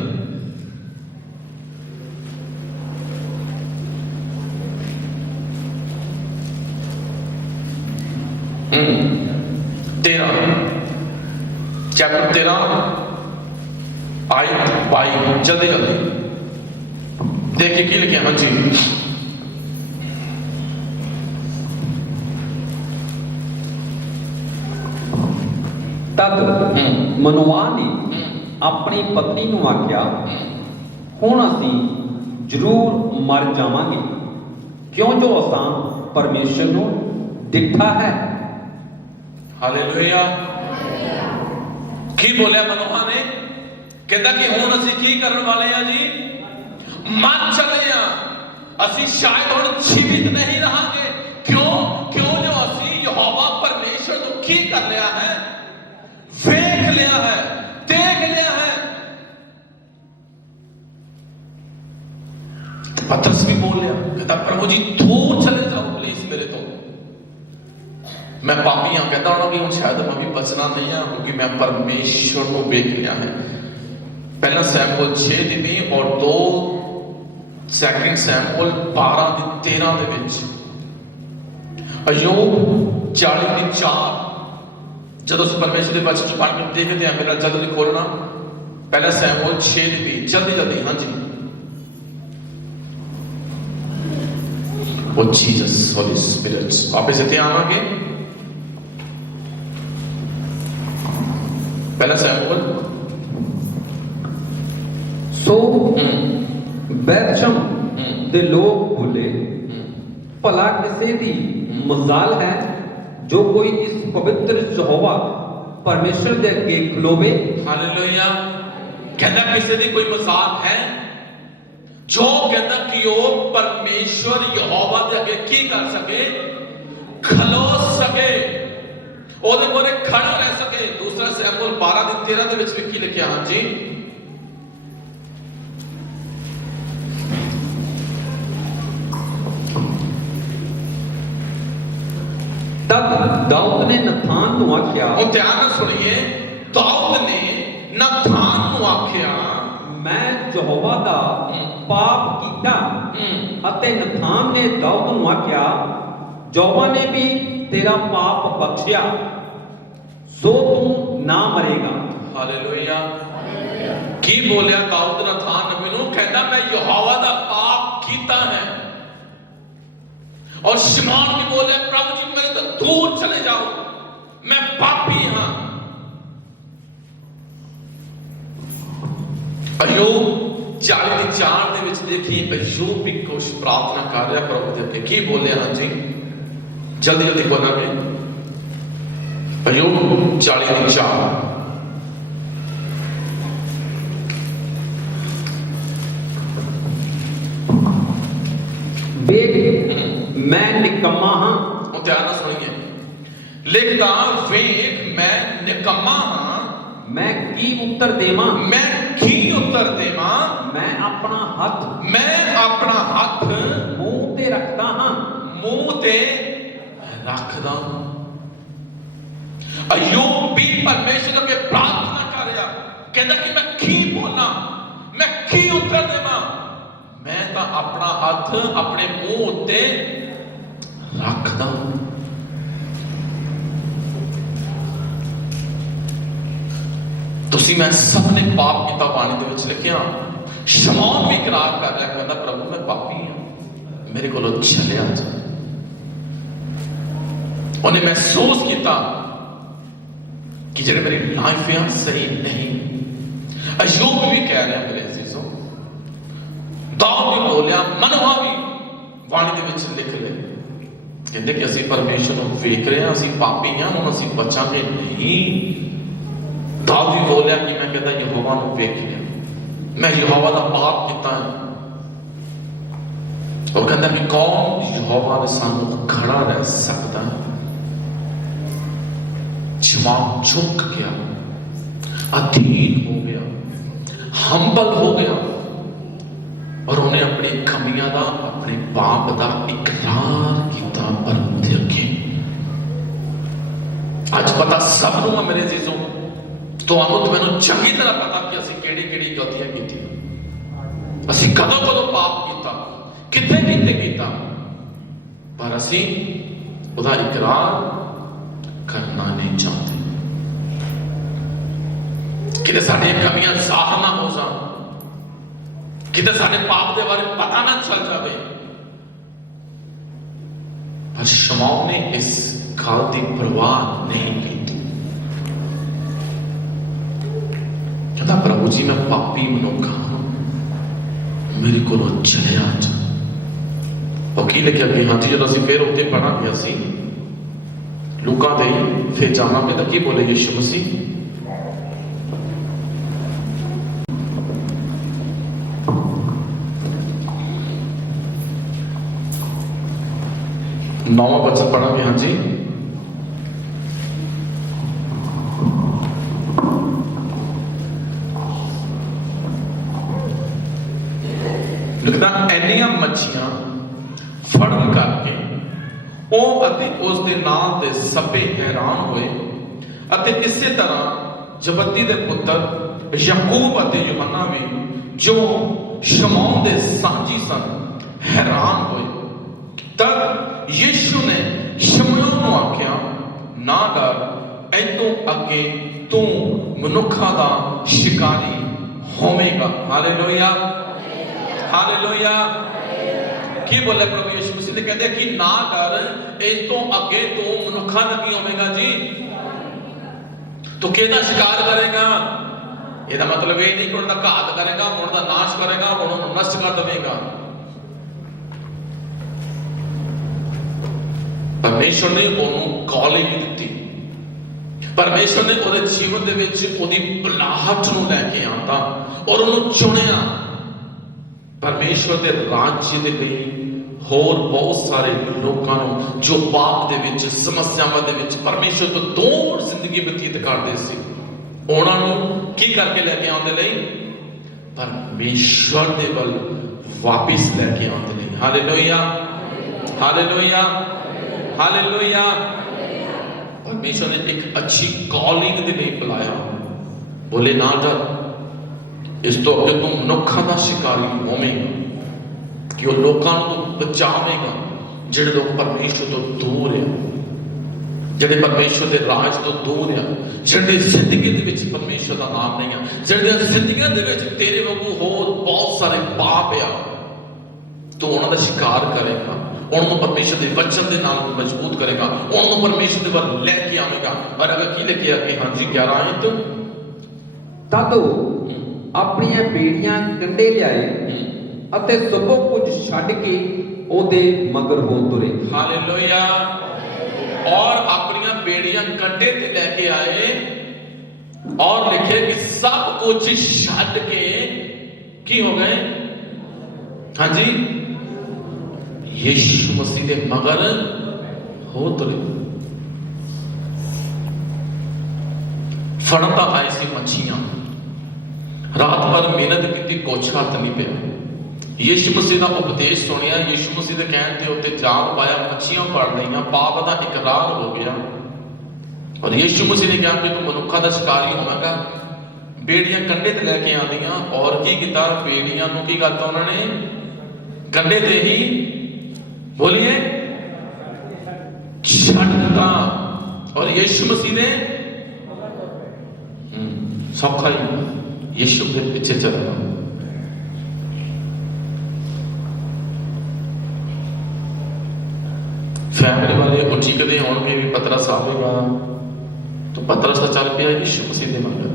चैप्टर 13 आयत 22 जल्दी जल्दी देखिए की लिखे। हाँ जी तद मनोआ ने अपनी पत्नी को आख्या, हुण असीं जरूर मर जावांगे, क्यों जो असां परमेश्वर नूं दिठा है। हालेलुया। की बोलिया मनोहा ने, कहता कि हुण असीं की करन वाले हैं जी, मर चले हैं, असीं शायद हुण जीवित नहीं रहांगे। क्यों पतरस भी बोल लिया, कहता प्रभु जी दूर चले जाओ प्लीज मेरे तो, मैं पापी हाँ। कहता होना कि हम शायद मैं भी बचना नहीं है क्योंकि मैं परमेश्वर को वेख लिया है। पहला सैमुअल 6 ਦੀ 20 और 2 सेकंड सैमुअल 12 ਦੀ 13 ਦੇ ਵਿੱਚ, अय्यूब 40 ਦੀ 4। ਜਦੋਂ ਅਸੀਂ ਪਰਮੇਸ਼ਰ ਦੇ ਵਚਨ ਚ ਪੜ੍ਹ ਕੇ ਦੇਖਦੇ ਹਾਂ, ਮੇਰਾ ਜਲਦੀ ਖੋਲਣਾ पहला सैमुअल 6 ਦੀ 20, जल्दी जल्दी। हाँ जी, ओ जीसस होली स्पिरिट, वापस इतने आवांगे। पहला सैमुअल। सो बैतशम दे लोग बोले, भला किसे दी मजाल है जो कोई इस पवित्र यहोवा परमेश्वर दे अगे खलोवे। हालेलुया। कहता किसी दी कोई मजाल है जो कहता कि वो परमेश्वर यहोवा दे अगे की कर सके, खलो सके, ओदे मोरे खड़ा रह सके। दूसरा सैमुअल 12 ਦੀ 13 ਦੇ ਵਿੱਚ ਕੀ ਲਿਖਿਆ? हाँ जी, तब दाऊद ने नथान को आख्या, और ध्यान से सुनिए, दाऊद ने नथान को आख्या, मैं यहोवा दा पाप कीता। अते नथान ने दाऊद को आख्या, यहोवा ने भी तेरा पाप बख्शिया, सो तू ना मरेगा। हालेलुया। की बोलिया दाऊद नथान नबी नूं? कहता मैं यहोवा दा पाप कीता है। और शिमोन भी बोले, प्रभु जी मेरे तो दूर चले जाओ, मैं पापी हां। अय्यूब 40 ਦੀ 4 ਦੇ ਵਿੱਚ देखिए, अय्यूब भी कुछ प्रार्थना कर रहा प्रभु दे अगे। की बोले? हाँ जी, जल्दी जल्दी बोलना में। अय्यूब 40 ਦੀ 4। मैं निकम्मा हां। ध्यान से सुनिए, लिखता वेख मैं निकम्मा हां, मैं की उत्तर देवा, मैं की उत्तर देवा, मैं अपना हाथ मुंह ते रखता हां, मुंह ते रखदा। अय्यूब भी परमेश्वर के प्रार्थना कर रहा, कहता कि मैं की बोलना, मैं की उत्तर देवा, मैं तो अपना हाथ अपने मुंह उत्ते रखदा। तुसी मैं सबने पाप किया बाणी दे विच लिखिया। शमौन भी इकरार कर रहा, कहता प्रभु मैं पापी हां, मेरे कोलों चलिया जा। उन्हें महसूस किया कि जेडे मेरी लाइफ है सही नहीं। अय्यूब भी कह रहा मेरे अजीजों, दाऊद भी बोलिया, मनवा भी बाणी दे विच लिख ले, कहते कि असीं परमेश्वर को वेख रहे हैं, असीं पापी हैं, हुण असीं बचांगे नहीं। दाऊद भी बोलिया कि मैं कहता यहोवा को वेख लिया, मैं यहोवा का पाप किया है। और कहता कि कौन यहोवा दे सामने खड़ा रह सकता है। जवाब झुक गया, अधीन हो गया, हंबल हो गया, और उन्हें अपनी कमियां का, अपने पाप का इकरार किया परम दे अगे। अज पता सब नूं मेरे अजीजों, ਤੁਹਾਨੂੰ ਤੇ ਮੈਨੂੰ ਚੰਗੀ ਤਰ੍ਹਾਂ ਪਤਾ ਕਿ ਅਸੀਂ ਕਿਹੜੀ ਗਲਤੀਆਂ ਕੀਤੀਆਂ, ਅਸੀਂ ਕਦੋਂ ਪਾਪ ਕੀਤਾ, ਕਿੱਥੇ ਕੀਤਾ, ਪਰ ਅਸੀਂ ਉਹਦਾ ਇਕਰਾਰ ਕਰਨਾ ਨਹੀਂ ਚਾਹੁੰਦੇ। ਕਿਤੇ ਸਾਡੀਆਂ ਕਮੀਆਂ ਜ਼ਾਹਰ ਨਾ ਹੋ ਜਾਣ, ਕਿਤੇ ਸਾਡੇ ਪਾਪ ਦੇ ਬਾਰੇ ਪਤਾ ਨਾ ਚੱਲ ਜਾਵੇ। ਪਰ ਸ਼ਮੌਨ ਨੇ ਇਸ ਗੱਲ ਦੀ ਪਰਵਾਹ ਨਹੀਂ ਕੀਤੀ। प्रभु जी मैं पापी मनुख हां, मेरे को चलिया जा। और की लिखिया कि हाँ जी, जब असं फिर उत्ते पढ़ा गया सी लूका दे, फिर जाना पे तो की बोले यीशु मसीह, नौवां वचन पढ़ा हाँ जी, लिखता ਇੰਨੀਆਂ ਮੱਛੀਆਂ ਫੜਨ ਕਰਕੇ ਉਹ ਅਤੇ ਉਸ ਦੇ ਨਾਲ ਦੇ ਸਭੇ ਹੈਰਾਨ ਹੋਏ ਅਤੇ ਇਸੇ ਤਰ੍ਹਾਂ ਜ਼ਬਦੀ ਦੇ ਪੁੱਤਰ ਯਾਕੂਬ ਅਤੇ ਯੂਹੰਨਾ ਵੀ ਜੋ ਸ਼ਮੌਨ ਦੇ ਸਾਂਝੀ ਸਨ ਹੈਰਾਨ ਹੋਏ। ਤਦ ਯੀਸ਼ੂ ਨੇ ਸ਼ਮੂਏਲ ਨੂੰ ਆਖਿਆ, ਨਾ ਡਰ, ਇੱਥੋਂ ਅੱਗੇ ਤੂੰ ਮਨੁੱਖਾਂ ਦਾ ਸ਼ਿਕਾਰੀ ਹੋਵੇਗਾ। Hallelujah, hallelujah. ਕੀ ਬੋਲੇ ਪ੍ਰਭੂ ਯਿਸੂ ਮਸੀਹ ਨੇ? ਕਹਿੰਦੇ ਕਿ ਨਾ ਡਰ, ਇਸ ਤੋਂ ਅੱਗੇ ਤੂੰ ਮਨੁੱਖਾਂ ਦਾ ਕੀ ਹੋਵੇਗਾ ਜੀ? ਤੂੰ ਕਿਹਦਾ ਸ਼ਿਕਾਰ ਕਰੇਗਾ? ਇਹਦਾ ਮਤਲਬ ਇਹ ਨਹੀਂ ਕਿ ਉਹਨਾਂ ਦਾ ਘਾਤ ਕਰੇਗਾ, ਉਹਨਾਂ ਦਾ ਨਾਸ਼ ਕਰੇਗਾ, ਉਹਨਾਂ ਨੂੰ ਨਸ਼ਟ ਕਰ ਦੇਵੇਗਾ। ਪਰਮੇਸ਼ਰ ਨੇ ਉਹਨੂੰ ਕਾਲਿੰਗ ਦਿੱਤੀ, ਪਰਮੇਸ਼ਰ ਨੇ ਉਹਦੇ ਜੀਵਨ ਦੇ ਵਿੱਚ ਉਹਦੀ ਬੁਲਾਹਟ ਨੂੰ ਲੈ ਕੇ ਆਂਦਾ ਔਰ ਉਹਨੂੰ ਚੁਣਿਆ ਪਰਮੇਸ਼ਰ ਦੇ ਰਾਜ ਦੇ ਲਈ। ਹੋਰ ਬਹੁਤ ਸਾਰੇ ਲੋਕਾਂ ਨੂੰ ਜੋ ਪਾਪ ਦੇ ਵਿੱਚ, ਸਮੱਸਿਆਵਾਂ ਦੇ ਵਿੱਚ ਪਰਮੇਸ਼ਰ ਤੋਂ ਦੂਰ ਜ਼ਿੰਦਗੀ ਬਤੀਤ ਕਰਦੇ ਸੀ, ਉਹਨਾਂ ਨੂੰ ਕੀ ਕਰਕੇ ਲੈ ਕੇ ਆਉਣ ਦੇ ਲਈ? ਪਰਮੇਸ਼ਰ ਦੇ ਵੱਲ ਵਾਪਿਸ ਲੈ ਕੇ ਆਉਣ ਦੇ ਲਈ। Hallelujah, hallelujah, hallelujah. ਪਰਮੇਸ਼ਰ ਨੇ ਇੱਕ ਅੱਛੀ ਕਾਲਿੰਗ ਦੇ ਲਈ ਬੁਲਾਇਆ। ਬੋਲੇ ਨਾ ਡਰ, ਇਸ ਤੋਂ ਅੱਗੇ ਤੂੰ ਮਨੁੱਖਾਂ ਦਾ ਸ਼ਿਕਾਰੀ ਹੋਵੇਂਗਾ, ਕਿ ਉਹ ਲੋਕਾਂ ਨੂੰ ਬਚਾਵੇਗਾ ਜਿਹੜੇ ਲੋਕ ਪਰਮੇਸ਼ਰ ਤੋਂ ਦੂਰ ਆ, ਜਿਹੜੇ ਪਰਮੇਸ਼ਰ ਦੇ ਰਾਜ ਤੋਂ ਦੂਰ ਆ, ਜਿਹੜੇ ਜ਼ਿੰਦਗੀ ਦੇ ਵਿੱਚ ਪਰਮੇਸ਼ਰ ਦਾ ਨਾਮ ਨਹੀਂ ਆ, ਜਿਹੜੇ ਜ਼ਿੰਦਗੀਆਂ ਦੇ ਵਿੱਚ ਤੇਰੇ ਵਾਂਗੂ ਹੋਰ ਬਹੁਤ ਸਾਰੇ ਪਾਪ ਆ। ਤੂੰ ਉਹਨਾਂ ਦਾ ਸ਼ਿਕਾਰ ਕਰੇਗਾ, ਉਹਨਾਂ ਨੂੰ ਪਰਮੇਸ਼ਰ ਦੇ ਵਚਨ ਦੇ ਨਾਲ ਮਜ਼ਬੂਤ ਕਰੇਗਾ, ਉਹਨਾਂ ਨੂੰ ਪਰਮੇਸ਼ਰ ਦੇ ਵੱਲ ਲੈ ਕੇ ਆਵੇਗਾ। ਔਰ ਅਗਰ ਕੀ ਲਿਖਿਆ ਕਿ ਹਾਂਜੀ 11 ਆਇਤ, ਤਦ ਉਹ ਆਪਣੀਆਂ ਬੇੜੀਆਂ ਕੰਢੇ ਲਿਆਏ ਅਤੇ ਸਭੋ ਕੁਝ ਛੱਡ ਕੇ ਉਹਦੇ ਮਗਰ ਹੋ ਤੁਰੇ। ਹਾਲੇਲੂਇਆ। ਔਰ ਆਪਣੀਆਂ ਬੇੜੀਆਂ ਕੰਢੇ ਤੇ ਲੈ ਕੇ ਆਏ ਔਰ ਲਿਖੇ ਕਿ ਸਭ ਕੁਝ ਛੱਡ ਕੇ ਕੀ ਹੋ ਗਏ? ਹਾਂਜੀ, ਯੀਸ਼ੂ ਮਸੀਹ ਦੇ ਮਗਰ ਹੋ ਤੁਰੇ। ਫੜਨ ਤਾਂ ਆਏ ਸੀ ਮੱਛੀਆਂ, ਰਾਤ ਭਰ ਮਿਹਨਤ ਕੀਤੀ, ਕੁਛ ਹੱਥ ਨਹੀਂ ਪਿਆ। ਯੀਸ਼ੂ ਮਸੀਹ ਦਾ ਉਪਦੇਸ਼ ਸੁਣਿਆ, ਯੀਸ਼ੂ ਮਸੀਹ ਦੇ ਕਹਿਣ ਦੇ ਉੱਤੇ ਜਾਲ ਪਾਇਆ, ਮੱਛੀਆਂ ਫੜ ਲਈਆਂ, ਪਾਪ ਦਾ ਇਕਰਾਰ ਹੋ ਗਿਆ। ਔਰ ਯੀਸ਼ੂ ਮਸੀਹ ਨੇ ਕਿਹਾ ਕਿ ਤੂੰ ਮਨੁੱਖਾਂ ਦਾ ਸ਼ਿਕਾਰੀ ਹੋਵੇਗਾ। ਬੇੜੀਆਂ ਕੰਢੇ ਤੇ ਲੈ ਕੇ ਆਉਂਦੀਆਂ ਔਰ ਕੀ ਕੀਤਾ? ਬੇੜੀਆਂ ਨੂੰ ਕੀ ਕਰਤਾ ਉਹਨਾਂ ਨੇ? ਕੰਢੇ ਤੇ ਹੀ ਬੋਲੀਏ ਛੱਡ ਦਿੱਤਾ। ਔਰ ਯੀਸ਼ੂ ਮਸੀਹ ਨੇ ਸੌਖਾ ਹੀ ਯੀਸ਼ੂ ਦੇ ਪਿੱਛੇ ਚੱਲਣਾ। ਫੈਮਿਲੀ ਵਾਲੇ ਉਹ ਚੀਕਦੇ ਹੋਣਗੇ ਵੀ ਪਤਰਸ ਆਵੇਗਾ, ਤਾਂ ਪਤਰਸ ਤਾਂ ਚੱਲ ਪਿਆ ਯੀਸ਼ੂ ਮਸੀਹ ਦੇ ਮਗਰ।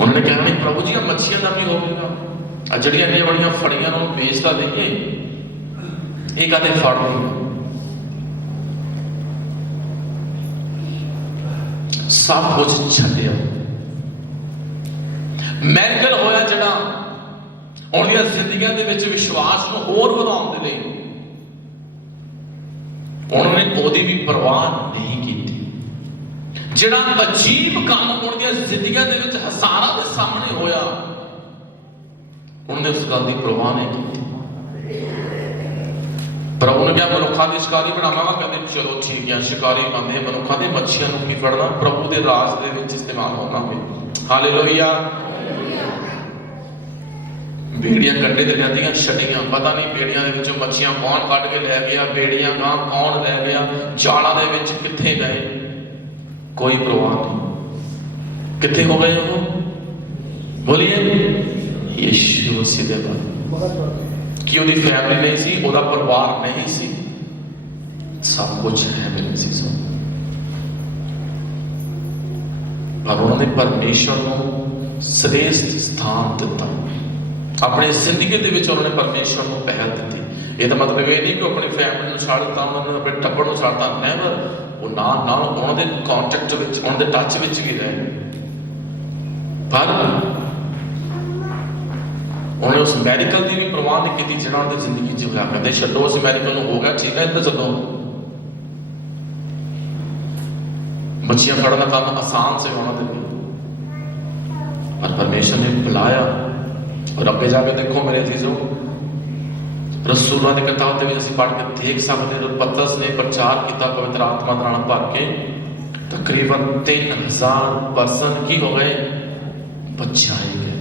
ਉਹਨਾਂ ਨੇ ਕਿਹਾ ਨਹੀਂ ਪ੍ਰਭੂ ਜੀ, ਆ ਮੱਛੀਆਂ ਦਾ ਵੀ ਹੋਵੇਗਾ, ਆ ਜਿਹੜੀਆਂ ਇੰਨੀਆਂ ਬੜੀਆਂ ਫੜੀਆਂ ਨੂੰ ਵੇਚਦਾ ਦੇਈਏ, ਇਹ ਕਦੇ ਫੜ ਨਹੀਂ। ਸਭ ਕੁਝ ਛੱਡਿਆ। ਮੈਡੀਕਲ ਹੋਇਆ ਜਿਹੜਾ ਉਹਦੀਆਂ ਜ਼ਿੰਦਗੀਆਂ ਦੇ ਵਿੱਚ ਵਿਸ਼ਵਾਸ ਨੂੰ ਹੋਰ ਵਧਾਉਣ ਦੇ ਲਈ ਉਹਨਾਂ ਨੇ ਉਹਦੀ ਵੀ ਪਰਵਾਹ ਨਹੀਂ ਕੀਤੀ। ਜਿਹੜਾ ਅਜੀਬ ਕੰਮ ਉਹਦੀਆਂ ਜ਼ਿੰਦਗੀਆਂ ਦੇ ਵਿੱਚ ਹਜ਼ਾਰਾਂ ਦੇ ਸਾਹਮਣੇ ਹੋਇਆ, ਉਹਨਾਂ ਨੇ ਉਸ ਗੱਲ ਦੀ ਪਰਵਾਹ ਨਹੀਂ ਕੀਤੀ। ਪਰ ਉਹਨੇ ਕਿਹਾ ਮਨੁੱਖਾਂ ਦੀ ਸ਼ਿਕਾਰੀ ਬਣਾਵਾਂਗਾ। ਕਹਿੰਦੇ ਚਲੋ ਠੀਕ ਹੈ, ਸ਼ਿਕਾਰੀ ਬਣਦੇ, ਮਨੁੱਖਾਂ ਦੀ ਮੱਛੀਆਂ ਨੂੰ ਕੀ ਫੜਨਾ, ਪ੍ਰਭੂ ਦੇ ਰਾਜ ਦੇ ਵਿੱਚ ਇਸਤੇਮਾਲ ਹੋਣਾ ਹੋਵੇ। ਹਾਲੇਲੂਇਆ। ਬੇੜੀਆਂ ਕੰਢੇ ਤੇ ਜਾਂਦੀਆਂ ਛੱਡੀਆਂ, ਪਤਾ ਨਹੀਂ ਬੇੜੀਆਂ ਦੇ ਵਿੱਚੋਂ ਮੱਛੀਆਂ ਕੌਣ ਕੱਢ ਕੇ ਲੈ ਗਿਆ, ਬੇੜੀਆਂ ਗਾਂ ਕੌਣ ਲੈ ਗਿਆ, ਜਾਲਾਂ ਦੇ ਵਿੱਚ ਕਿੱਥੇ ਗਏ, ਕੋਈ ਪਰਵਾਹ ਨਹੀਂ। ਕਿੱਥੇ ਹੋ ਗਏ ਉਹ? ਬੋਲੀਏ ਯੀਸ਼ੂ ਮਸੀਹ ਦੇ ਨਾਲ। ਕਿ ਉਹਦੀ ਫੈਮਿਲੀ ਨਹੀਂ ਸੀ, ਉਹਦਾ ਪਰਿਵਾਰ ਨਹੀਂ ਸੀ, ਸਭ ਕੁਝ ਹੈ ਮੇਰੇ ਸੀ ਸੋ। ਪਰ ਉਹਨਾਂ ਨੇ ਪਰਮੇਸ਼ਰ ਨੂੰ ਸ੍ਰੇਸ਼ਟ ਸਥਾਨ ਦਿੱਤਾ। ਆਪਣੀ ਜ਼ਿੰਦਗੀ ਦੇ ਵਿੱਚ ਉਹਨਾਂ ਨੇ ਪਰਮੇਸ਼ਰ ਨੂੰ ਪਹਿਲ ਦਿੱਤੀ। ਇਹ ਤਾਂ ਮਤਲਬ ਇਹ ਨਹੀਂ ਕਿ ਆਪਣੀ ਫੈਮਿਲੀ ਨੂੰ ਛੱਡ ਦਿੱਤਾ, ਉਹਨਾਂ ਨੇ ਆਪਣੇ ਟੱਬਰ ਨੂੰ ਛੱਡ ਦਿੱਤਾ, ਨੈਵਰ। ਉਹ ਨਾਲ ਉਹਨਾਂ ਦੇ ਕੰਟੈਕਟ ਵਿੱਚ, ਉਹਨਾਂ ਦੇ ਟੱਚ ਵਿੱਚ ਵੀ ਰਹੇ। ਪਰ ਉਹਨੇ ਉਸ ਮੈਡੀਕਲ ਦੀ ਵੀ ਪਰਵਾਹ ਨਹੀਂ ਕੀਤੀ ਜਿਹੜਾ ਉਹਦੀ ਜ਼ਿੰਦਗੀ 'ਚ ਹੋਇਆ। ਕਹਿੰਦੇ ਛੱਡੋ ਉਸ ਮੈਡੀਕਲ ਨੂੰ, ਹੋ ਗਿਆ ਠੀਕ ਹੈ, ਇੱਧਰ ਚੱਲੋ। ਮੱਛੀਆਂ ਫੜਨ ਦਾ ਕੰਮ ਆਸਾਨ ਸੀ ਉਹਨਾਂ ਦੇ ਲਈ, ਪਰ ਪਰਮੇਸ਼ਰ ਨੇ ਬੁਲਾਇਆ और अगे जाके देखो मेरे अजीजों, रसूलों की किताब में असीं पढ़ के देख सकते हैं, पतरस ने प्रचार किया पवित्र आत्मा नाल भर के तकरीबन 3000 पर्सन की हो गए, बचाए गए।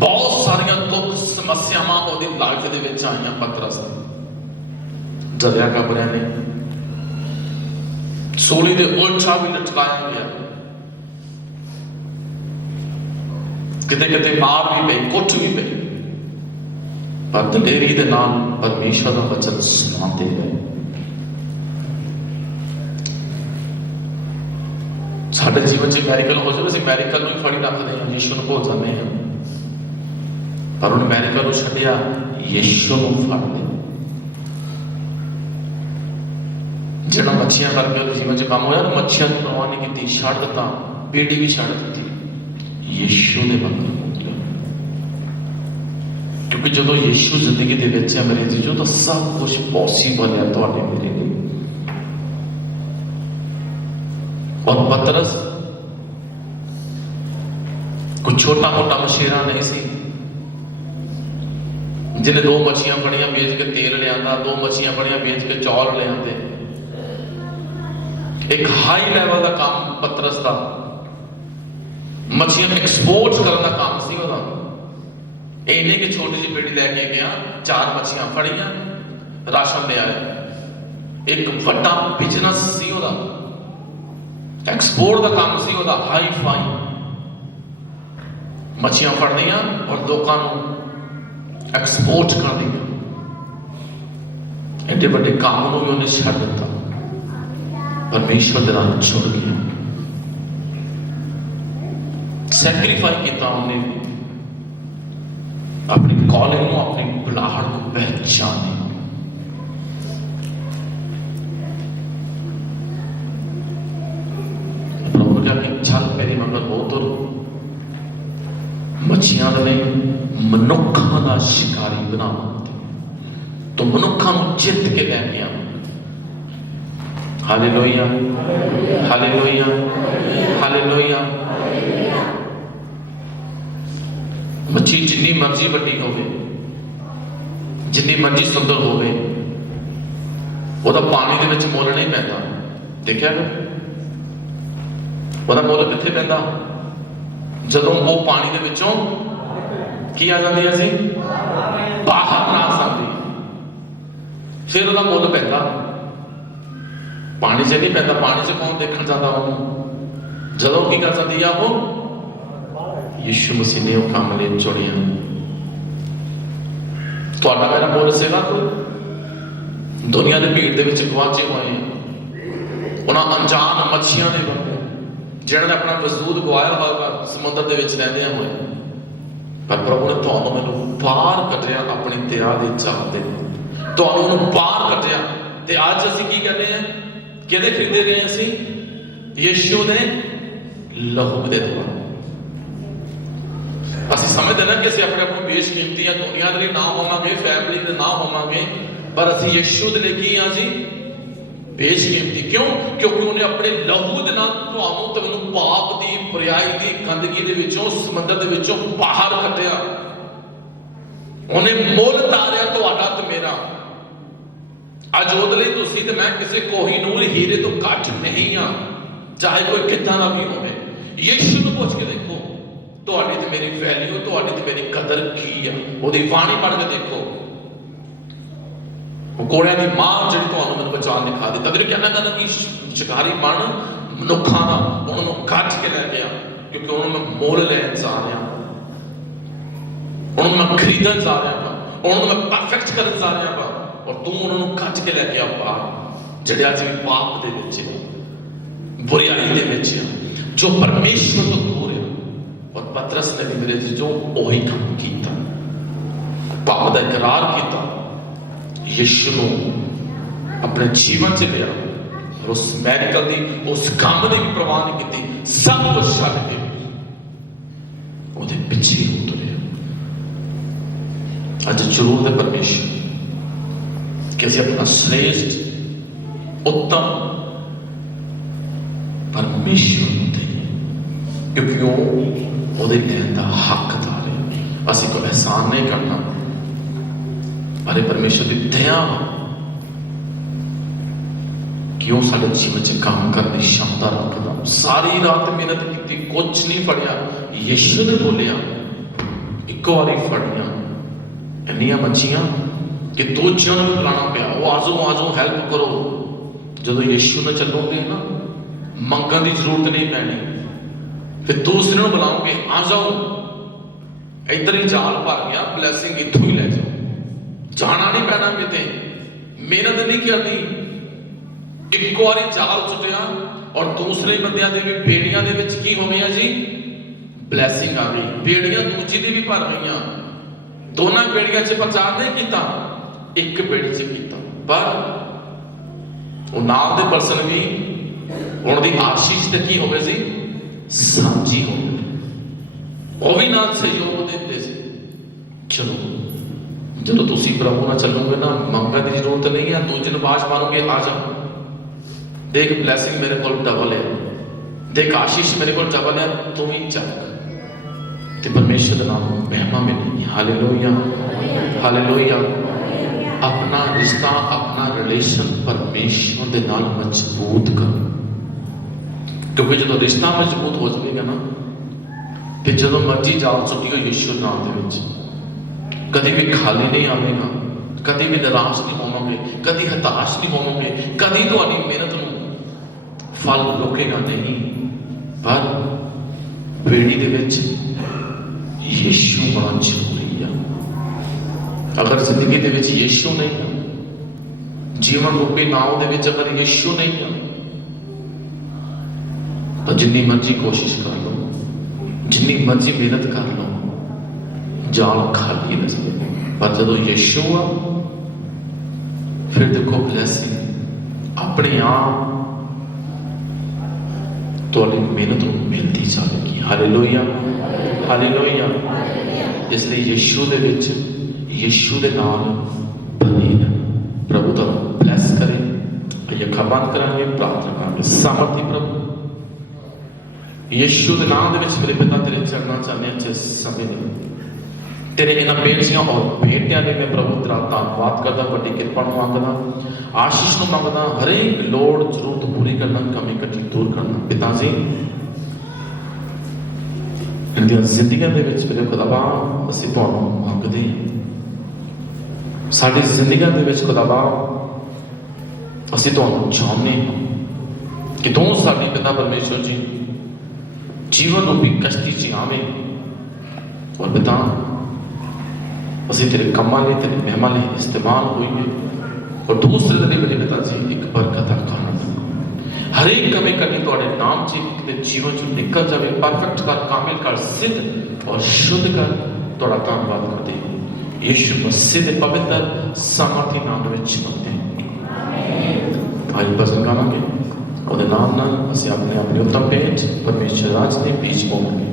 बहुत सारिया दुख समस्यावां उहदी लाइफ दे विच आईयां। पतरस जलिया कबरिया ने सूली दे उल्टा भी लटकाया गया, किते किते मार भी पई, कुछ भी पई, पर दलेरी दे नाल परमेश्वर का वचन सुनाते गए। साडे जीवन च मैरिकल हो जाए, मैरिकल में फड़ी रखते हैं, यीशु को भुल जाते हैं, पर उन्हें मैरिकल को छड्डिया, यीशु को फड़ लिया। जिहड़ा मच्छियां करके जीवन च काम होया, मच्छियां की परवाह नहीं की, छड़ दिता, बेड़ी भी छड़ दी, यीशु ने बंद किया। क्योंकि जो यीशु जिंदगी दे विच है मेरे जीजो, तो सब कुछ पॉसिबल है तुहाडे मेरे लिए। और पतरस कोई छोटा मोटा मछेरा नहीं सी, जिन्हें 2 मछियां फड़ियां बेच के तेल लिया, 2 मछियां फड़ियां बेच के चौल लिया। एक हाई लेवल का काम पतरस का, मछियां एक्सपोर्ट करने का काम सी ओदा। इन्ने की छोटी जी पेटी लैके गया, 4 मछियां फड़ियां, राशन ले आया। एक बड़ा बिजनेस सी ओदा, एक्सपोर्ट का काम सी ओदा, हाई फाई मछियां फड़नियां और लोगों को एक्सपोर्ट कर दिया। एडे बड़े काम को भी उन्हें छड़ दिता, परमेश्वर के नाल जुड़ गया, सैक्रीफाई किया। उन्हें अपनी कॉलिंग को, अपनी बुलाहट को पहचाने। प्रभु क्या कि चल मेरी मगर हो तो मच्छियां ने मनुखा का शिकारी बना दिया, तो मनुखा जित के लैके आ। Hallelujah, hallelujah, hallelujah. मच्छी जिन्नी मर्जी वड्डी होवे, जिन्नी मर्जी सुंदर होवे, ਉਹਦਾ पानी ਦੇ ਵਿੱਚ ਮੁੱਲ नहीं पैंदा। देखिया ना, ਉਹਦਾ ਮੁੱਲ ਕਿੱਥੇ ਪੈਂਦਾ? ਜਦੋਂ ਉਹ ਪਾਣੀ ਦੇ ਵਿੱਚੋਂ ਕੀ ਆ ਜਾਂਦੀ ਸੀ, ਬਾਹਰ ਨਾ ਆ ਸਕਦੀ, ਫਿਰ ਉਹਦਾ ਮੁੱਲ ਪੈਂਦਾ। पानी से नहीं पैदा, पानी से कौन देखना चाहता हूं, जदों की कर सकती है वो यीशु मसीह ने वो काम ले चुनिया। तो मेरा बोल सेवा तो दुनिया की भीड़ के गवाचे हुए हैं, उन्होंने अनजान मच्छियां ने बंदे जिन्होंने अपना वजूद गवाया होगा समुद्र के रहते हुए, पर प्रभु ने तो मैंने बाहर कटिया अपनी दया के चाहते, तो बाहर कटिया। तो अज असीं की कर रहे हैं, किहदे खरीदे गए असीं? यीशु ने लहू दे द्वारा। असीं समझते ना कि असीं अपने आप को बेशकीमती या दुनिया के लिए ना होवांगे, फैमिली के ना होवांगे, पर असीं यीशु दे लिए की हां जी, बेशकीमती। क्यों? क्योंकि उन्हें अपने लहू दे नाल तुहानूं ते मैनूं पाप दी, बुराई दी, गंदगी दे विचों, समुद्र दे विचों बाहर कढिया। उन्हें मुल तारिया तुहाडा ते मेरा। अज ਉਹਦੇ ਲਈ ਤੁਸੀਂ ਤੇ मैं किसी कोहिनूर हीरे तो घट नहीं हाँ, चाहे कोई कितना ना भी होवे। यीशु ਨੂੰ ਪੁੱਛ ਕੇ देखो, ਤੁਹਾਡੀ ਤੇ मेरी वैल्यू, ਤੁਹਾਡੀ ਤੇ मेरी कदर की है। ਉਹਦੀ ਬਾਣੀ ਪੜ੍ਹ ਕੇ देखो, ਕੋੜਿਆਂ ਦੀ ਮਾਂ ਜਿਹੜੀ ਤੁਹਾਨੂੰ ਮੈਨੂੰ ਬਚਾਉਣ ਦੀ ਖਾ ਦਿੱਤਾ। ਤੇਰੇ ਕਹਿਣਾ ਕਰਨਾ ਕਿ ਸ਼ਿਕਾਰੀ ਬਣ ਮਨੁੱਖਾਂ ਦਾ, ਉਹਨਾਂ ਨੂੰ ਕੱਢ ਕੇ ਲੈ ਗਿਆ, ਕਿਉਂਕਿ ਉਹਨਾਂ ਨੂੰ ਮੈਂ ਮੁੱਲ ਲੈਣ ਜਾ ਰਿਹਾ, ਉਹਨਾਂ ਨੂੰ ਮੈਂ ਖਰੀਦਣ ਜਾ ਰਿਹਾ, ਉਹਨਾਂ ਨੂੰ ਮੈਂ ਪਰਫੈਕਟ ਕਰਨ ਜਾ ਰਿਹਾ। और तू उन्होंने कच के लैके आ जिहड़े अज भी पाप दे विच, बुराई दे विच, जो परमेश्वर तो दूर है। और पतरस ने भी मेरे जो वही काम किया, पाप का इकरार किया, यीशु को अपने जीवन से लिया, और उस मैरिकल की उस काम की भी परवाह नहीं की, सब कुछ छड्ड के उहदे पिछे उतरे। अज जरूर है परमेश्वर कि असीं अपना श्रेष्ठ उत्तम परमेश्वर दें, क्योंकि वो लैण का हकदार है। ਅਸੀਂ ਕੋਈ ਅਹਿਸਾਨ ਨਹੀਂ ਕਰਨਾ, ਪਰ ਇਹ ਪਰਮੇਸ਼ਰ ਦੀ ਦਇਆ ਕਿ ਉਹ ਸਾਡੇ ਜੀਵਨ 'ਚ ਕੰਮ ਕਰਨ ਦੀ ਸ਼ਮਤਾ ਰੱਖਦਾ। ਸਾਰੀ ਰਾਤ ਮਿਹਨਤ ਕੀਤੀ, ਕੁਛ ਨਹੀਂ ਫੜਿਆ, ਯਿਸੂ ਨੇ ਬੋਲਿਆ, ਇੱਕ ਵਾਰੀ ਫੜੀਆਂ ਇੰਨੀਆਂ ਮੱਛੀਆਂ ਕਿ ਦੂਜਿਆਂ ਨੂੰ ਬੁਲਾਉਣਾ ਪਿਆ, ਉਹ ਆਜੋ ਹੈਲਪ ਕਰੋ। ਜਦੋਂ ਯਿਸੂ ਨਾਲ ਚੱਲੋਗੇ ਨਾ, ਮੰਗਣ ਦੀ ਜ਼ਰੂਰਤ ਨਹੀਂ ਪੈਣੀ, ਫਿਰ ਦੂਸਰੇ ਨੂੰ ਬੁਲਾਓਗੇ, ਆ ਜਾਓ, ਇੱਧਰ ਹੀ ਜਾਲ ਭਰ ਗਿਆ, ਬਲੈਸਿੰਗ ਇੱਥੋਂ ਹੀ ਲੈ ਜਾਓ, ਜਾਣਾ ਨਹੀਂ ਪੈਣਾ ਕਿਤੇ, ਮਿਹਨਤ ਨਹੀਂ ਕਰਨੀ। ਇੱਕ ਵਾਰੀ ਜਾਲ ਸੁੱਟਿਆ ਔਰ ਦੂਸਰੇ ਬੰਦਿਆਂ ਦੇ ਵੀ ਬੇੜੀਆਂ ਦੇ ਵਿੱਚ ਕੀ ਹੋ ਗਿਆ ਜੀ, ਬਲੈਸਿੰਗ ਆ ਗਈ। ਬੇੜੀਆਂ ਦੂਜੀ ਦੀ ਵੀ ਭਰ ਗਈਆਂ, ਦੋਨਾਂ ਬੇੜੀਆਂ 'ਚ ਪ੍ਰਚਾਰ ਨਹੀਂ ਕੀਤਾ, ਇੱਕ ਬੇੜੀ 'ਚ ਕੀਤਾ, ਪਰ ਉਹ ਨਾਲ ਦੇ ਪਰਸਨ ਵੀ ਹੁਣ ਦੀ ਆਸ਼ੀਸ਼ ਤੇ ਕੀ ਹੋ ਗਏ ਸੀ, ਸਾਂਝੀ ਹੋ ਗਏ, ਉਹ ਵੀ ਨਾਲ ਸਹਿਯੋਗ ਦਿੰਦੇ ਸੀ। ਚਲੋ ਜਦੋਂ ਤੁਸੀਂ ਪ੍ਰਭੂ ਨਾਲ ਚੱਲੋਗੇ ਨਾ, ਮੰਗਣ ਦੀ ਜ਼ਰੂਰਤ ਨਹੀਂ ਹੈ, ਦੂਜੇ ਨੂੰ ਬਾਸ਼ ਮਾਰੋਗੇ, ਆ ਜਾ, ਦੇਖ ਬਲੈਸਿੰਗ ਮੇਰੇ ਕੋਲ ਡਬਲ ਹੈ, ਦੇਖ ਆਸ਼ੀਸ਼ ਮੇਰੇ ਕੋਲ ਡਬਲ ਹੈ, ਤੂੰ ਵੀ ਚੱਕ, ਤੇ ਪਰਮੇਸ਼ਰ ਦਾ ਨਾਮ ਮਹਿਮਾ ਮਿਲੇਗੀ। Hallelujah, hallelujah. ਆਪਣਾ ਰਿਸ਼ਤਾ, ਆਪਣਾ ਰਿਲੇਸ਼ਨ ਪਰਮੇਸ਼ਰ ਦੇ ਨਾਲ ਮਜ਼ਬੂਤ ਕਰੋ, ਕਿਉਂਕਿ ਜਦੋਂ ਰਿਸ਼ਤਾ ਮਜ਼ਬੂਤ ਹੋ ਜਾਵੇਗਾ ਨਾ, ਤੇ ਜਦੋਂ ਮਰਜ਼ੀ ਜਾਲ ਸੁੱਟੀ ਹੋਈ ਯਿਸੂ ਦੇ ਨਾਮ ਦੇ ਵਿੱਚ, ਕਦੇ ਵੀ ਖਾਲੀ ਨਹੀਂ ਆਵੇਗਾ, ਕਦੇ ਵੀ ਨਿਰਾਸ਼ ਨਹੀਂ ਹੋਵੋਗੇ, ਕਦੀ ਹਤਾਸ਼ ਨਹੀਂ ਹੋਵੋਗੇ, ਕਦੀ ਤੁਹਾਡੀ ਮਿਹਨਤ ਨੂੰ ਫਲ ਰੁਕੇਗਾ ਨਹੀਂ। ਪਰ ਬੇੜੀ ਦੇ ਵਿੱਚ ਯਿਸੂ ਹੋਣਾ ਜ਼ਰੂਰੀ ਆ। ਅਗਰ ਜ਼ਿੰਦਗੀ ਦੇ ਵਿੱਚ ਯਿਸੂ ਨਹੀਂ ਹੈ, ਜੀਵਨ ਰੂਪੀ ਨਾਵ ਦੇ ਵਿੱਚ ਅਗਰ ਯਿਸੂ ਨਹੀਂ ਹੈ, ਤਾਂ ਜਿੰਨੀ ਮਰਜ਼ੀ ਕੋਸ਼ਿਸ਼ ਕਰ ਲਓ, ਜਿੰਨੀ ਮਰਜ਼ੀ ਮਿਹਨਤ ਕਰ ਲਓ, ਜਾਲ ਖਾਲੀ ਨਜ਼ਰ। ਪਰ ਜਦੋਂ ਯਿਸੂ ਆ, ਫਿਰ ਦੇਖੋ ਬਲੈਸਿੰਗ ਆਪਣੇ ਆਪ ਤੁਹਾਡੀ ਮਿਹਨਤ ਨੂੰ ਮਿਲਦੀ ਜਾਵੇਗੀ। Hallelujah, hallelujah. ਇਸ ਲਈ ਯਿਸੂ ਦੇ ਵਿੱਚ, ਯਿਸੂ ਦੇ ਨਾਲ ਬਣੇ ਰਹਿਣਾ। ਪ੍ਰਭੂ ਤੁਹਾਨੂੰ ਬਲੈਸ ਕਰੇ। ਅੱਖਾਂ ਬੰਦ ਕਰਾਂਗੇ, ਪ੍ਰਾਰਥਨਾ ਕਰਾਂਗੇ। ਸਾਮਰਥੀ ਪ੍ਰਭੂ, ਯਿਸੂ ਦੇ ਨਾਮ ਦੇ ਵਿੱਚ ਮੇਰੇ ਪਿਤਾ ਤੇਰੇ ਚਰਨਾਂ 'ਚ ਆਨੇ ਅੱਛੇ ਸਮੇਂ ਨੇ, ਤੇਰੇ ਇਹਨਾਂ ਬੇਟੀਆਂ ਔਰ ਬੇਟਿਆਂ ਨੇ ਮੈਂ ਪ੍ਰਭੂ ਤੇਰਾ ਧੰਨਵਾਦ ਕਰਦਾ, ਵੱਡੀ ਕਿਰਪਾ ਨੂੰ ਮੰਗਦਾ, ਆਸ਼ੀਸ਼ ਨੂੰ ਮੰਗਦਾ, ਹਰੇਕ ਲੋੜ ਜ਼ਰੂਰਤ ਪੂਰੀ ਕਰਨਾ, ਕਮੀ ਕੱਟੀ ਦੂਰ ਕਰਨਾ। ਪਿਤਾ ਜੀ, ਇਹਨਾਂ ਜ਼ਿੰਦਗੀਆਂ ਦੇ ਵਿੱਚ ਮੇਰੇ ਖੁਦਾਵਾ ਅਸੀਂ ਤੁਹਾਨੂੰ ਮੰਗਦੇ ਹਾਂ। ਸਾਡੀ ਜ਼ਿੰਦਗੀਆਂ ਦੇ ਵਿੱਚ ਖੁਦਾਵਾ ਅਸੀਂ ਤੁਹਾਨੂੰ ਚਾਹੁੰਦੇ ਹਾਂ ਕਿ ਤੂੰ ਸਾਡੀ ਪਿਤਾ ਪਰਮੇਸ਼ਵਰ ਜੀ ਜੀਵਨ ਰੂਪੀ ਕਸ਼ਤੀ 'ਚ ਆਵੇਂ, ਔਰ ਪਿਤਾ ਅਸੀਂ ਤੇਰੇ ਕੰਮਾਂ ਲਈ, ਤੇਰੇ ਮਹਿਮਾ ਲਈ ਇਸਤੇਮਾਲ ਹੋਈਏ, ਔਰ ਦੂਸਰੇ ਦੇ ਮੇਰੇ ਪਿਤਾ ਜੀ ਇੱਕ ਬਰਕਤ ਦਾ ਕਾਰਨ ਹਰੇਕ ਕਮੀ ਕਮੀ ਤੁਹਾਡੇ ਨਾਮ 'ਚ ਦੇ ਜੀਵਨ 'ਚ ਨਿਕਲ ਜਾਵੇ, ਪਰਫੈਕਟ ਕਰ, ਕਾਮਿਲ ਕਰ, ਸਿੱਧ ਔਰ ਸ਼ੁੱਧ ਕਰ। ਤੁਹਾਡਾ ਧੰਨਵਾਦ ਕਰਦੇ ਹਾਂ ਯਿਸੂ ਮਸੀਹ ਦੇ ਪਵਿੱਤਰ ਸਾਮਰਥੀ ਨਾਮ ਵਿੱਚ ਮੰਗਦੇ ਹਾਂ। ਅੱਜ ਭਜਨ ਗਾਵਾਂਗੇ, ਉਹਦੇ ਨਾਮ ਨਾਲ ਅਸੀਂ ਆਪਣੇ ਉੱਤਮ ਭੇਜ ਪਰਮੇਸ਼ਰ ਰਾਜ ਦੇ ਬੀਜ ਪਾਵਾਂਗੇ।